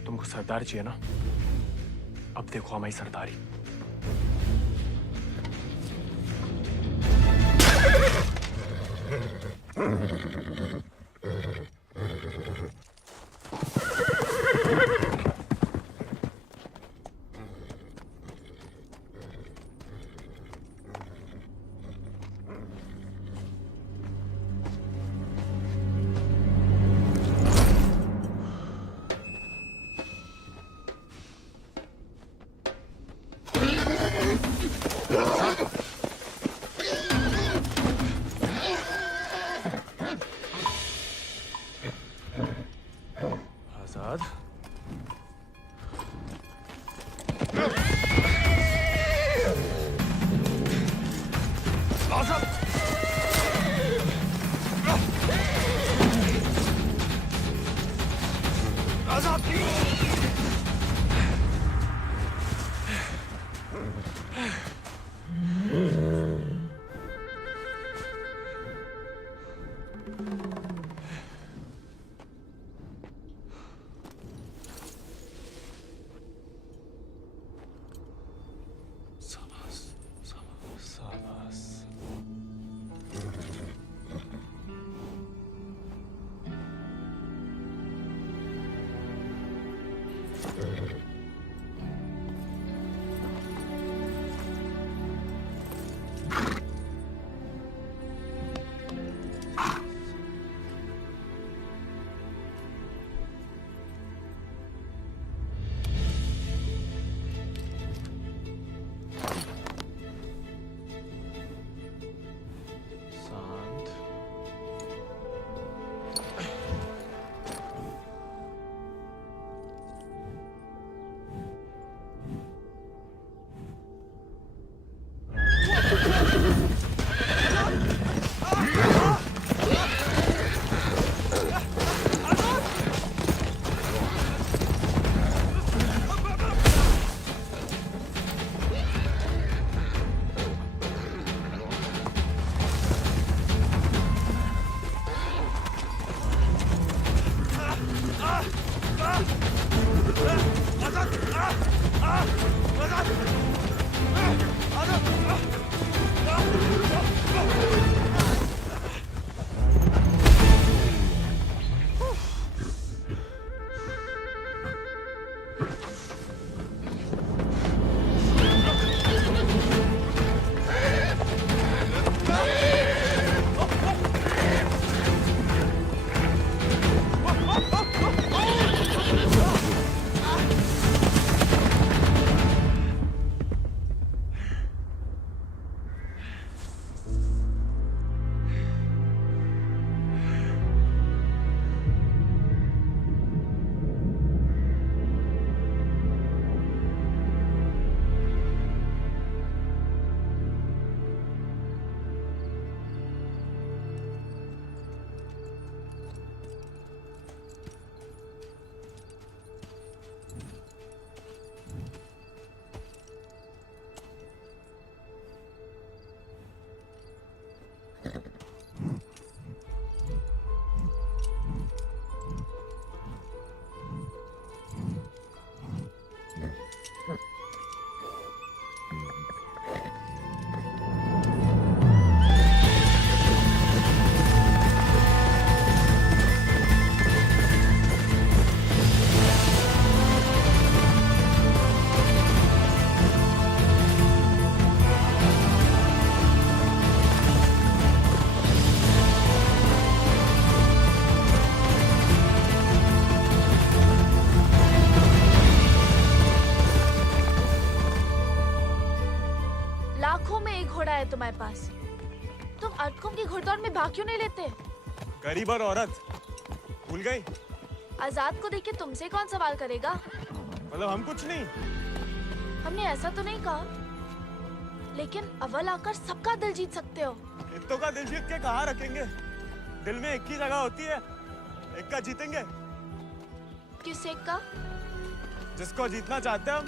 तुमको सरदार चाहिए ना, अब देखो हमारी सरदारी। आजाद, में एक घोड़ा है तुम्हारे पास, तुम अटकुम की घुड़दौड़ में भाग क्यों नहीं लेते? गरीब और औरत भूल गई? आजाद को देख के तुमसे कौन सवाल करेगा? मतलब हम कुछ नहीं? हमने ऐसा तो नहीं कहा, लेकिन अव्वल आकर सबका दिल जीत सकते हो। इत्तों का दिल जीत के कहाँ रखेंगे? दिल में एक ही जगह होती है, एक का जीतेंगे। किस एक का? जिसको जीतना चाहते हैं हम।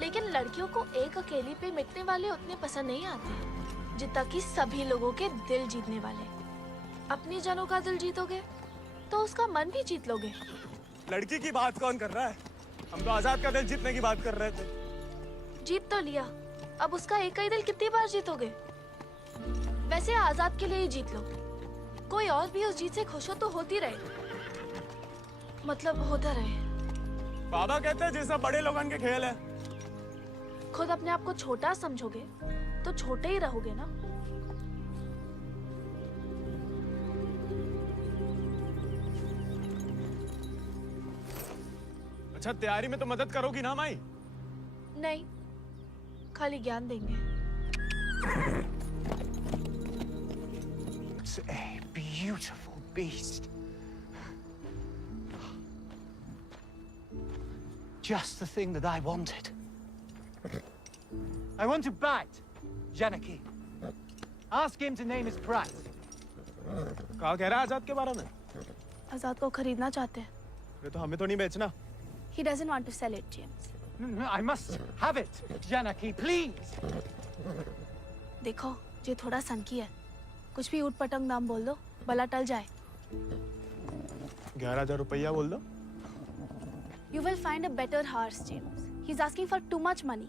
लेकिन लड़कियों को एक अकेली पे मिटने वाले उतने पसंद नहीं आते जितना कि सभी लोगों के दिल जीतने वाले। अपनी जनों का दिल जीतोगे तो उसका मन भी जीत लोगे। लड़की की बात कौन कर रहा है? हम तो आजाद का दिल जीतने की बात कर रहे थे। जीत तो लिया, अब उसका एक ही दिल कितनी बार जीतोगे? वैसे आजाद के लिए ही जीत लो, कोई और भी उस जीत से खुश हो तो होती रहे, मतलब होता रहे। बाबा कहते हैं जैसा बड़े लोगों के खेल है। खुद अपने आप को छोटा समझोगे तो छोटे ही रहोगे ना। अच्छा, तैयारी में तो मदद करोगी ना माई? नहीं, खाली ज्ञान देंगे। It's a beautiful beast. Just the thing that I wanted. I want to bite Janaki. Ask him to name his price. कहा कह रहा है आजाद के बारे में? आजाद को खरीदना चाहते हैं। ये तो हमें तो नहीं बेचना। He doesn't want to sell it, James. No, I must have it, Janaki, please. देखो, ये थोड़ा सनकी है, कुछ भी ऊट पटंग नाम बोल दो, भला टल जाए। 11,000 रुपया बोल दो। You will find a better horse, James. He's asking for too much money.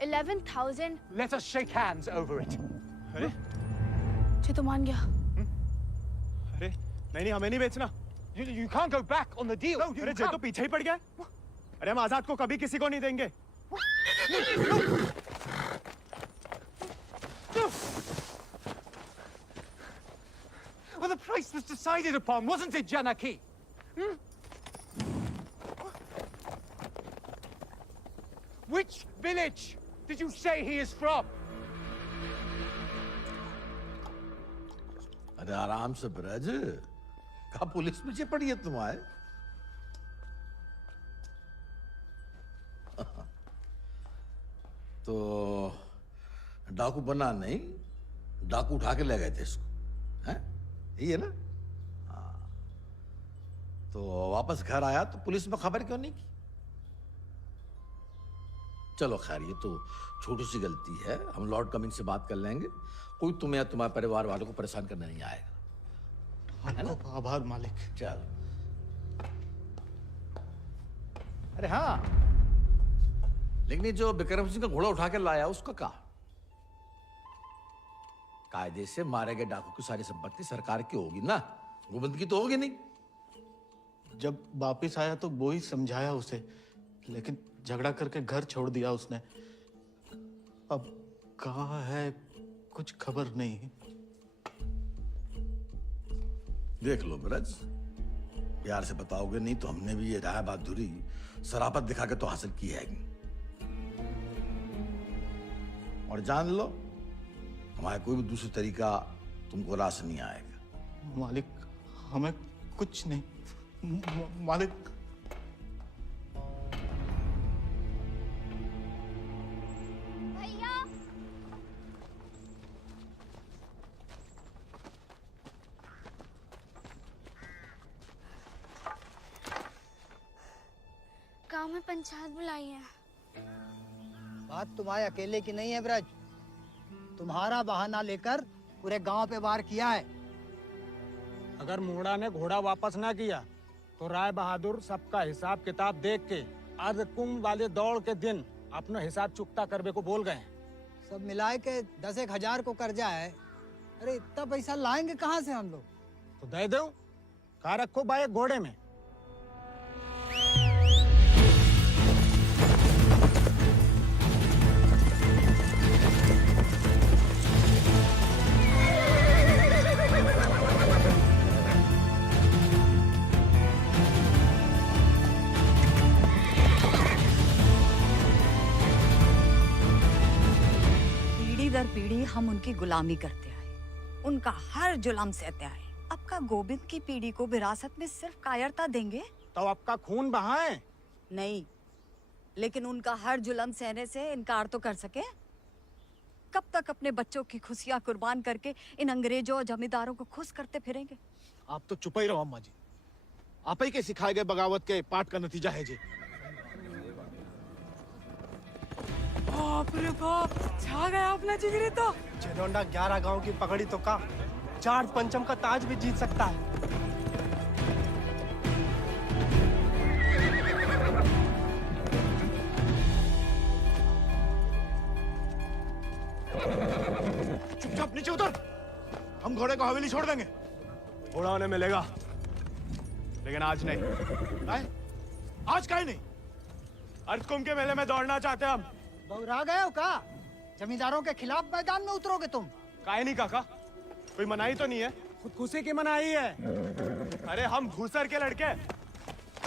11,000. Let us shake hands over it. अरे? ये तो मान गया। अरे, नहीं हमें नहीं बेचना। You can't go back on the deal. अरे जे तो पीछे ही पड़ गया। अरे हम आजाद को कभी किसी को नहीं देंगे। Well, the price was decided upon, wasn't it, Janaki? Which village did you say he is from? अरे आराम से ब्रज, कहा पुलिस पीछे पड़ी है तुम्हारे? तो डाकू बना नहीं, डाकू उठा के ले गए थे इसको, हैं? यही है ना? हाँ। तो वापस घर आया तो पुलिस में खबर क्यों नहीं की? चलो खैर, ये तो छोटी सी गलती है, हम लॉर्ड कमिंग से बात कर लेंगे। कोई तुम्हें या तुम्हारे परिवार वालों को परेशान करने नहीं आएगा। है ना? आभार मालिक। चल। अरे हाँ, लेकिन ये जो विक्रम सिंह का घोड़ा उठा के लाया उसका कहा? कायदे से मारे गए डाकू की सारी संपत्ति सरकार की होगी ना, गोविंद की तो होगी नहीं। जब वापिस आया तो वो ही समझाया उसे, लेकिन झगड़ा करके घर छोड़ दिया उसने। अब कहाँ है कुछ खबर नहीं। देख लो ब्रज, प्यार से बताओगे नहीं तो हमने भी ये राय बहादुरी शराफत दिखा के तो हासिल की है। और जान लो, हमारा कोई भी दूसरी तरीका तुमको रास नहीं आएगा। मालिक, हमें कुछ नहीं। मालिक, गांव में पंचायत बुलाई है। बात तुम्हारे अकेले की नहीं है ब्रज, तुम्हारा बहाना लेकर पूरे गांव पे वार किया है। अगर मूड़ा ने घोड़ा वापस ना किया तो राय बहादुर सबका हिसाब किताब देख के अर्धकुंभ वाले दौड़ के दिन अपना हिसाब चुकता करने को बोल गए। सब मिलाए के 10,000 को कर्जा है। अरे इतना पैसा लाएंगे कहाँ से हम लोग? तो दे दो, कहा रखो भाई घोड़े में। दर पीढ़ी हम उनकी गुलामी करते आए, उनका हर जुल्म सहते आए। अब का गोविंद की पीढ़ी को विरासत में सिर्फ कायरता देंगे तो आपका खून बहाए? नहीं, लेकिन उनका हर जुल्म सहने से इनकार तो कर सके। कब तक अपने बच्चों की खुशियां कुर्बान करके इन अंग्रेजों और जमींदारों को खुश करते फिरेंगे? आप तो चुप ही रहो अम्मा जी। आप ही के सिखाए गए बगावत के पाठ का नतीजा है जी। बाप रे बाप, छा गया अपना जिगरी तो। जेलोंडा 11 गांव की पकड़ी तो का चार पंचम का ताज भी जीत सकता है। चुपचाप नीचे उतर। हम घोड़े को हवेली छोड़ देंगे। घोड़ा उन्हें मिलेगा, लेकिन आज नहीं। आज काहे नहीं? अर्धकुंभ के मेले में दौड़ना चाहते हैं हम। बौरा गए हो का? जमींदारों के खिलाफ मैदान में उतरोगे तुम? काहे नहीं काका, कोई मनाही तो नहीं है? खुदकुशी की मनाही है। अरे हम भूसर के लड़के,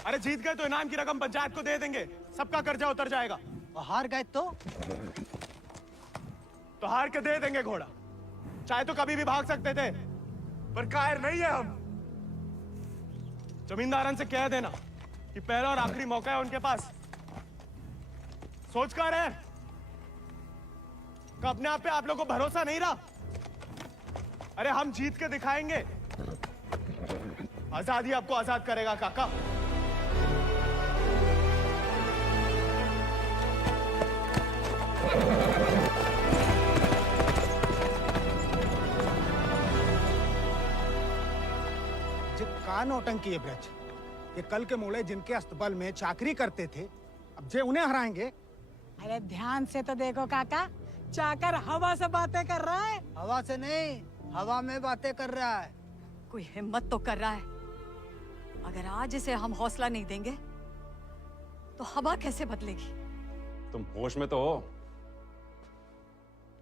अरे जीत गए तो इनाम की रकम पंचायत को दे देंगे, सबका कर्जा उतर जाएगा। और हार गए तो हार के दे देंगे घोड़ा। चाहे तो कभी भी भाग सकते थे, पर कायर नहीं है हम। जमींदारन से कह देना कि पहला और आखिरी मौका है उनके पास। सोच कर है कि अपने आप पे आप लोगों को भरोसा नहीं रहा। अरे हम जीत के दिखाएंगे, आजादी आपको आजाद करेगा काका। का नौटंकी है ब्रज, ये कल के मोड़े जिनके अस्तबल में चाकरी करते थे, अब जे उन्हें हराएंगे। अरे ध्यान से तो देखो काका, चाकर हवा से बातें कर रहा है। हवा से नहीं, हवा में बातें कर रहा है। कोई हिम्मत तो कर रहा है। अगर आज इसे हम हौसला नहीं देंगे तो हवा कैसे बदलेगी? तुम होश में तो हो?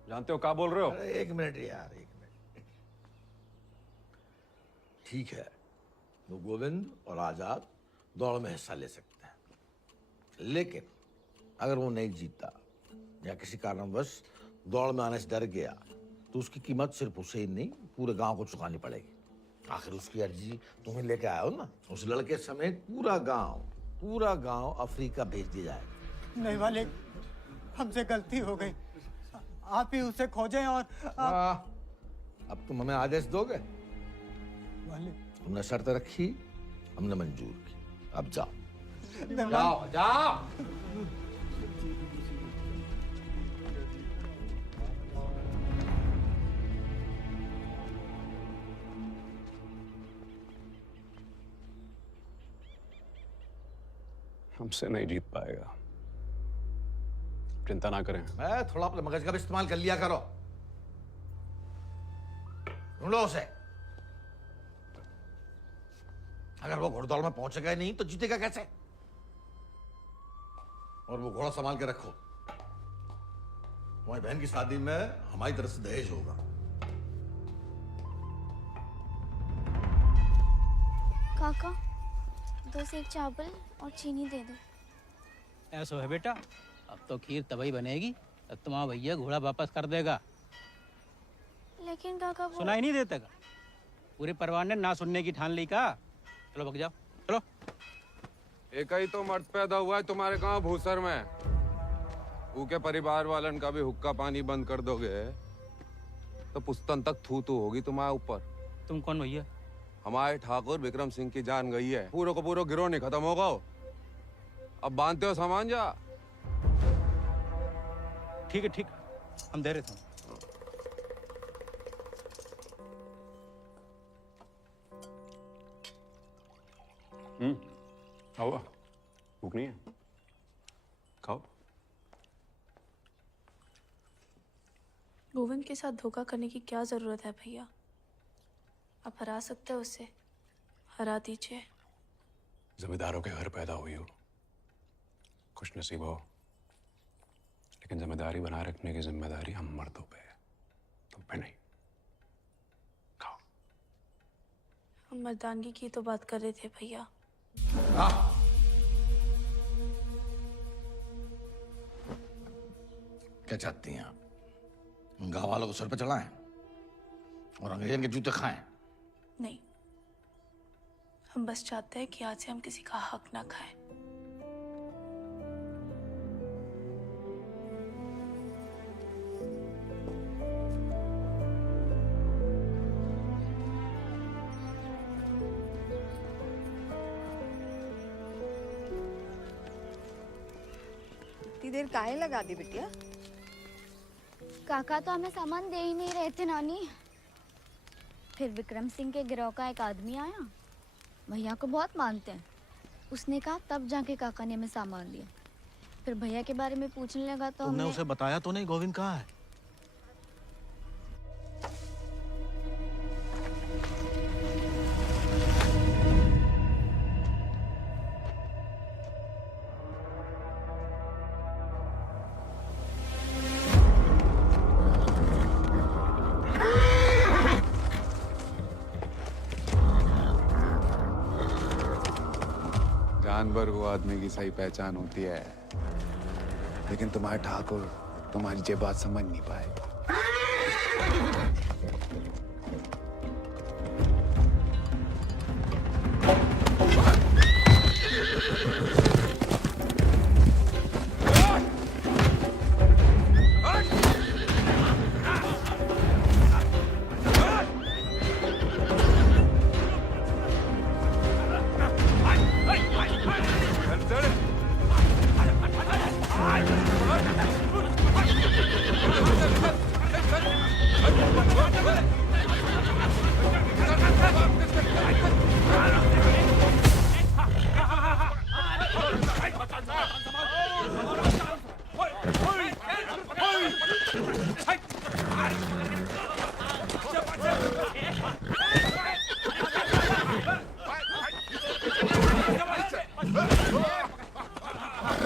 जानते हो क्या बोल रहे हो? अरे एक मिनट यार, एक मिनट। ठीक है, वो गोविंद और आजाद दौड़ में हिस्सा ले सकते हैं, लेकिन अगर वो नहीं जीता या किसी कारणवश दौड़ में आने से डर गया तो उसकी कीमत सिर्फ उसे ही नहीं, पूरे गांव को चुकानी पड़ेगी। आखिर उसकी अर्जी तुम्हें लेके आए हो ना। उस लड़के समेत पूरा गांव अफ्रीका भेज दिया जाएगा। नहीं वाले, हमसे गलती हो गई, आप ही उसे खोजें। और अब तुम हमें आदेश दोगे? वाले, तुमने शर्त रखी, हमने मंजूर की, अब जाओ। नहीं, जाओ जाओ। हमसे नहीं जीत पाएगा, चिंता ना करें। थोड़ा अपने मगज का भी इस्तेमाल कर लिया करो। ढूंढो उसे। अगर वो घोड़दौड़ में पहुंचेगा नहीं तो जीतेगा कैसे? और वो घोड़ा संभाल के रखो, तुम्हारी बहन की शादी में हमारी तरफ से दहेज होगा। काका, 2 सेक चावल और चीनी दे दो। ऐसा है बेटा, अब तो खीर तभी बनेगी तब तुम्हारा भैया घोड़ा वापस कर देगा। लेकिन काका वो... सुनाई नहीं देता का? पूरे परिवार ने ना सुनने की ठान ली का। चलो भग जाओ, चलो। एक ही तो मर्द पैदा हुआ है तुम्हारे गांव भूसर में। ऊके परिवार वालन का भी हुक्का पानी बंद कर दोगे तो पुस्तन तक थू थू होगी तुम्हारे ऊपर। तुम कौन भैया? हमारे ठाकुर विक्रम सिंह की जान गई है, पूरा को पूरा गिरोह नहीं खत्म होगा। अब बांधते हो सामान जा। ठीक है, ठीक, हम दे रहे थे। खाओ, भूख नहीं है? खाओ। गोविंद के साथ धोखा करने की क्या जरूरत है भैया? आप हरा सकते हो उसे, हरा दीजिए। जमींदारों के घर पैदा हुई हो, खुश नसीब हो, लेकिन जिम्मेदारी बनाए रखने की जिम्मेदारी हम मर्दों पे है, तुम पे नहीं। खाओ। हम मर्दानगी की तो बात कर रहे थे भैया। क्या चाहती हैं आप? गांव वालों को सर पे चढ़ाएं और अंग्रेजन के जूते खाएं। नहीं, हम बस चाहते हैं कि आज से हम किसी का हक ना खाएं। इतनी देर काहे लगा दी बिटिया? काका तो हमें सामान दे ही नहीं रहे थे नानी। फिर विक्रम सिंह के गिरोह का एक आदमी आया, भैया को बहुत मानते हैं। उसने कहा तब जाके काका ने हमें सामान दिया। फिर भैया के बारे में पूछने लगा तो तुमने हमने उसे बताया तो नहीं गोविंद कहाँ है? जानवर को आदमी की सही पहचान होती है, लेकिन तुम्हारे ठाकुर तुम्हारी ये बात समझ नहीं पाए।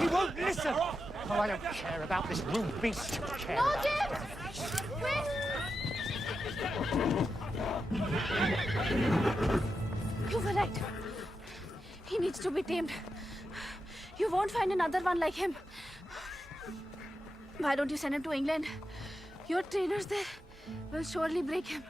He won't listen. Oh, I don't care about this little beast. No, James! Wait! You were right. He needs to be tamed. You won't find another one like him. Why don't you send him to England? Your trainers there will surely break him.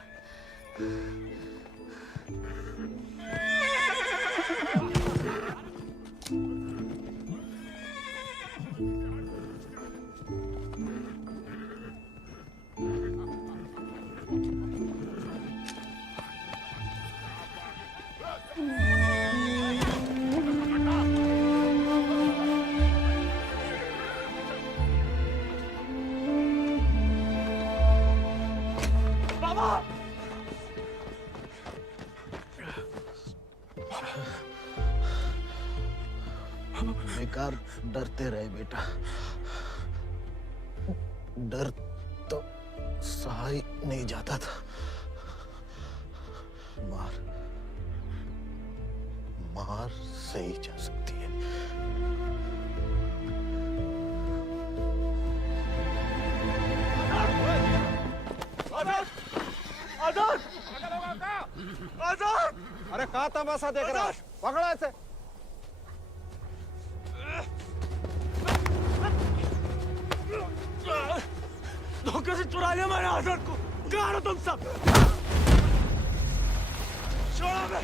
बेकार डरते रहे बेटा, डर तो सहा ही नहीं जाता था। मार मार सही जा सकती है। आजाद! आजाद! आजाद! अरे कहाँ तमाशा देख रहा है? पकड़ो ऐसे। धोखे से चुरा लिया मैंने आजाद को। कहाँ हो तुम सब? छोड़ो बे।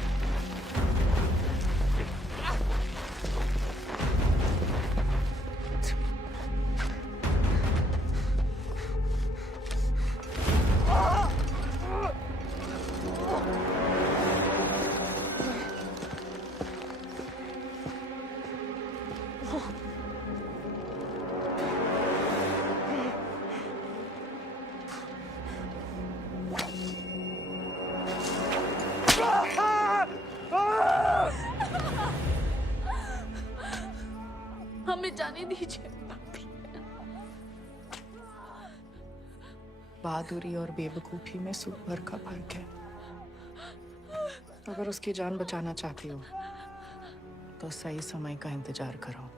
हमें जाने दीजिए। बहादुरी और बेवकूफी में सूप भर का फर्क है। अगर उसकी जान बचाना चाहती हो तो सही समय का इंतजार करो।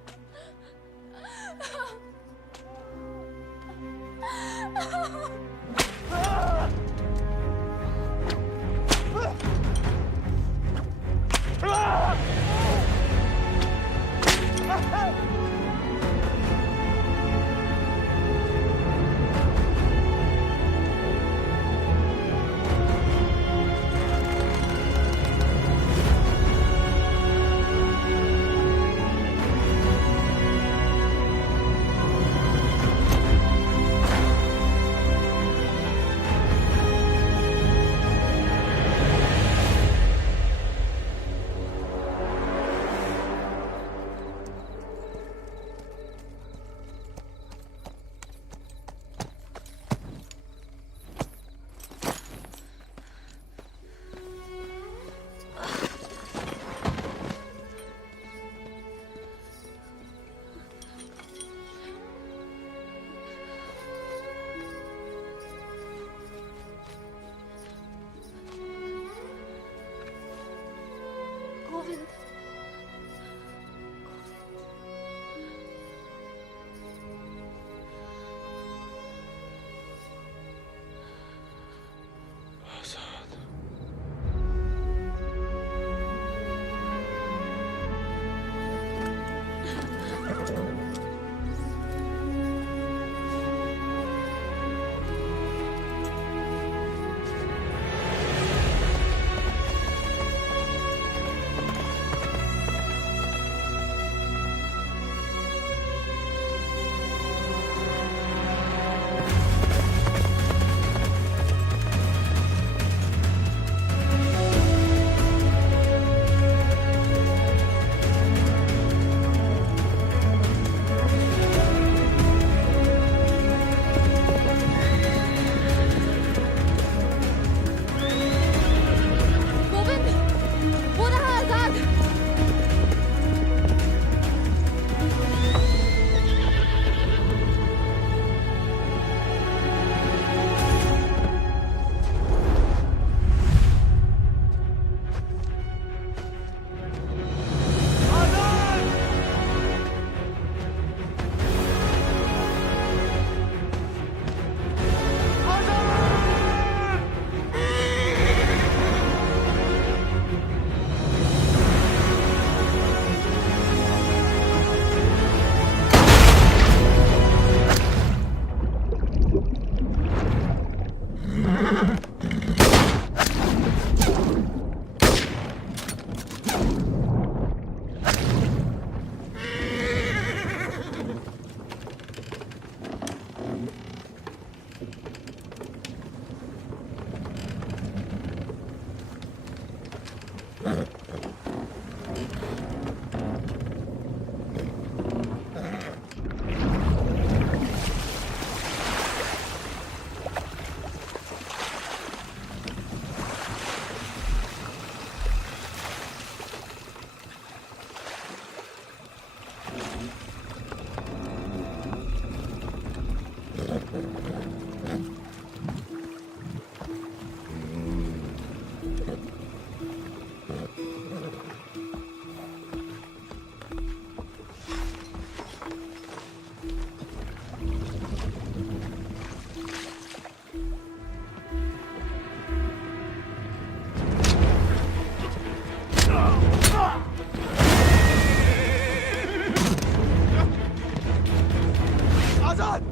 आजाद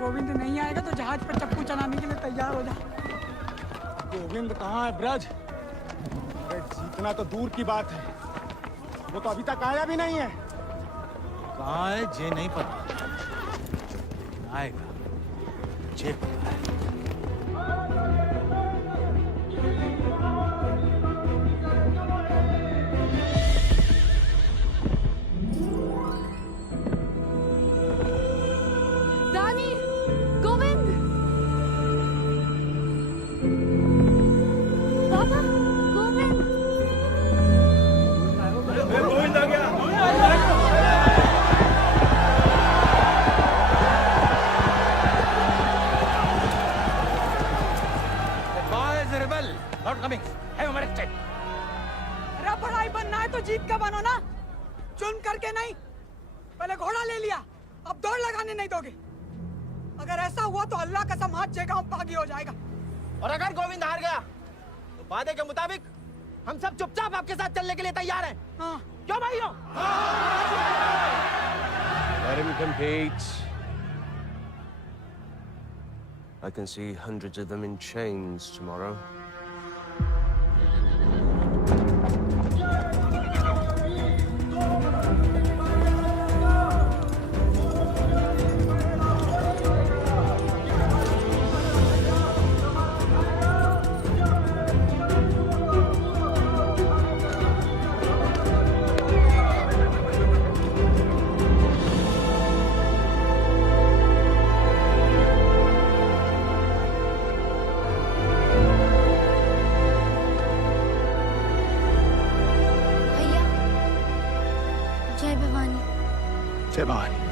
गोविंद नहीं आएगा तो जहाज पर चप्पू चलाने के लिए तैयार हो जा। गोविंद कहाँ है ब्रज? अरे जीतना तो दूर की बात है, वो तो अभी तक आया भी नहीं है। कहाँ है जे नहीं पता, आएगा जे पता है। रानी, गोविंद, पापा, गोविंद। गोविंद आ गया। Not coming. Have him arrested. अरे बड़ाई बनना है तो जीत का बनो ना, चुन करके नहीं। पहले घोड़ा ले लिया, अब दौड़ लगाने नहीं दोगे। अगर ऐसा हुआ तो अल्लाह कसम हाथ जगह बागी हो जाएगा। और अगर गोविंद हार गया तो वादे के मुताबिक हम सब चुपचाप आपके साथ चलने के लिए तैयार हैं। हाँ। क्यों भाइयों? Let him compete. I can see hundreds of them in chains tomorrow. जय भवानी। जय भवानी।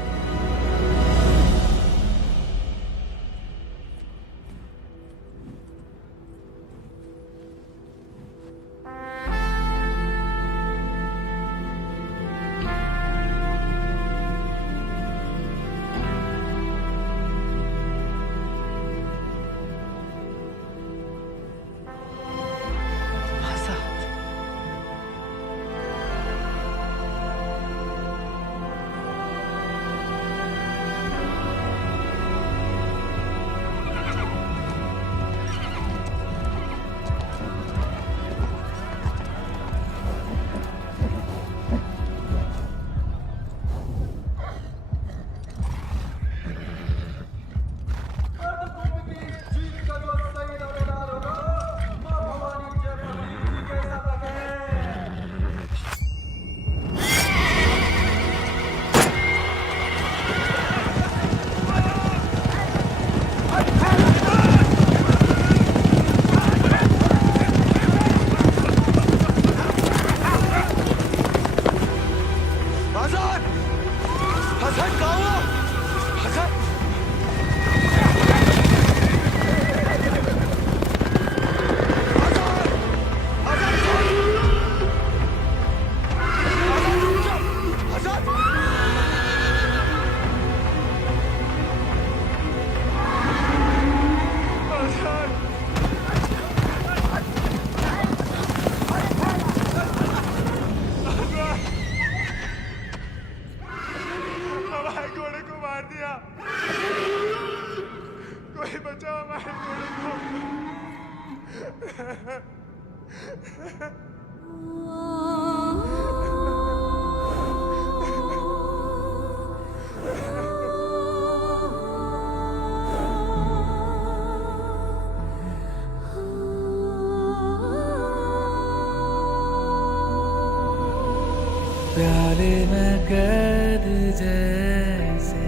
प्याले में कैद जैसे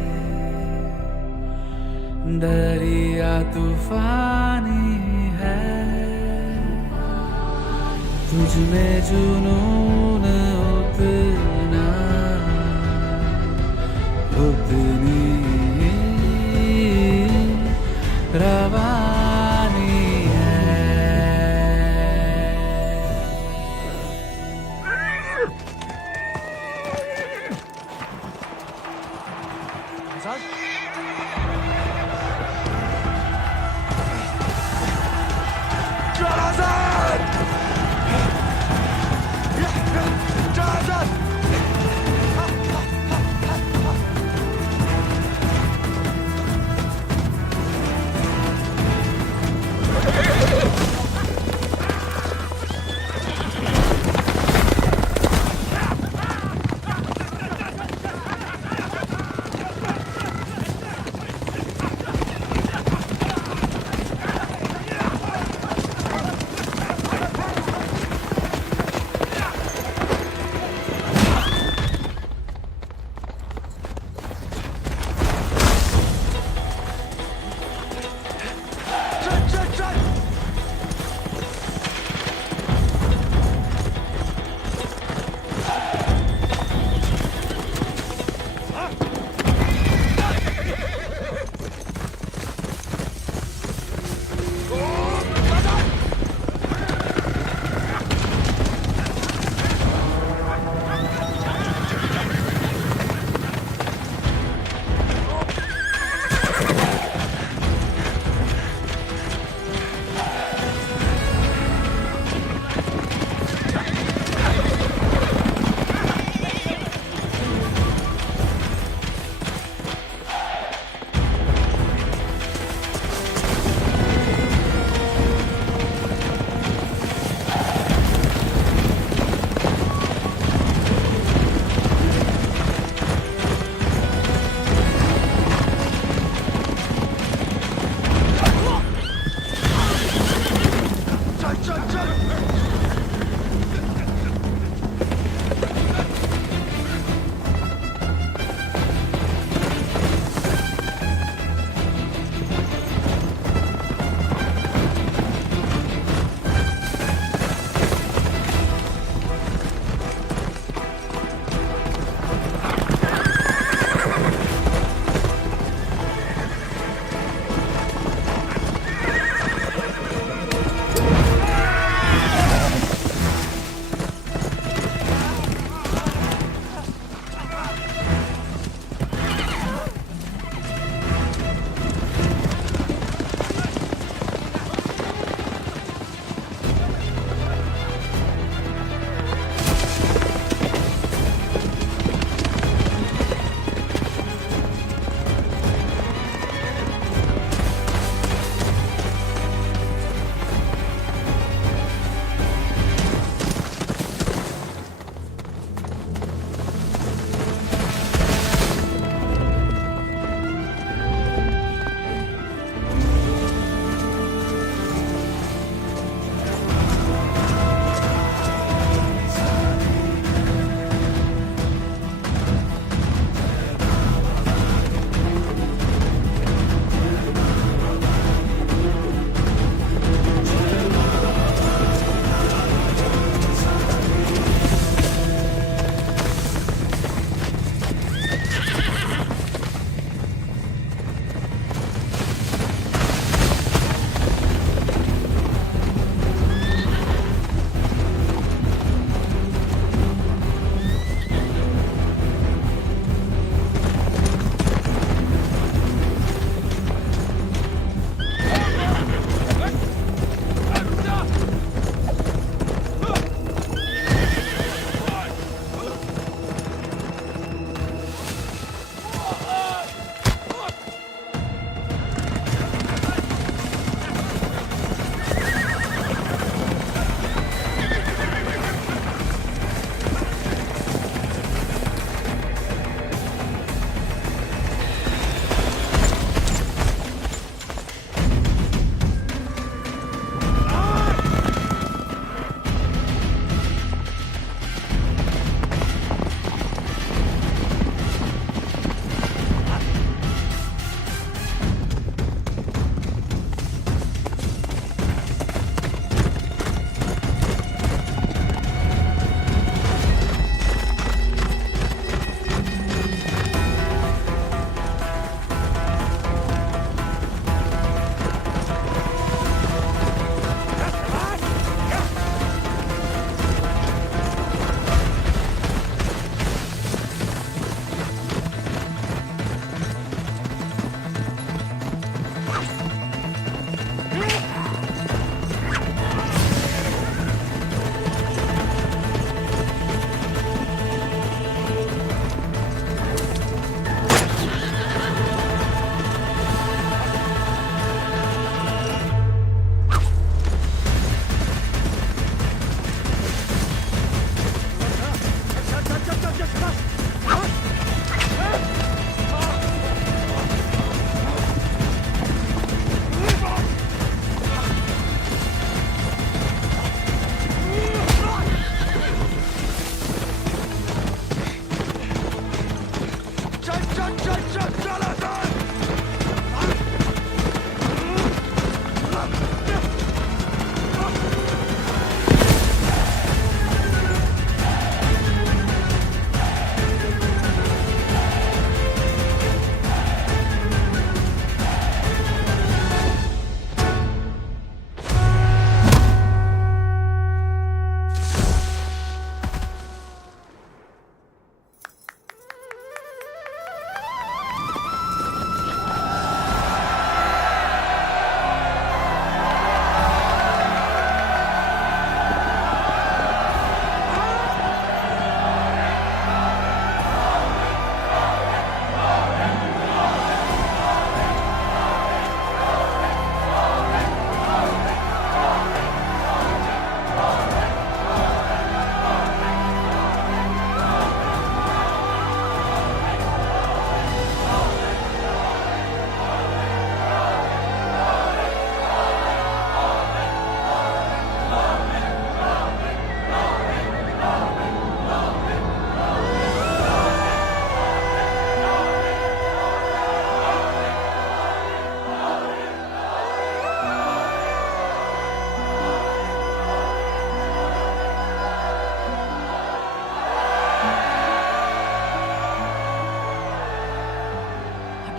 दरिया तूफानी है, तुझ में जुनून उतना उतनी रवानी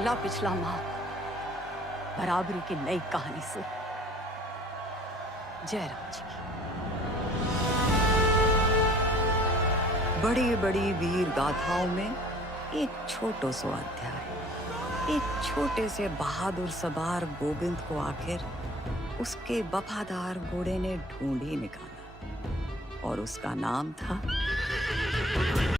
अगला पिछला माह बराबरी की नई कहानी शुरू। जयराम जी की बड़ी बड़ी वीर गाथाओं में एक छोटो सो अध्याय। एक छोटे से बहादुर सवार गोविंद को आखिर उसके वफादार घोड़े ने ढूंढ ही निकाला और उसका नाम था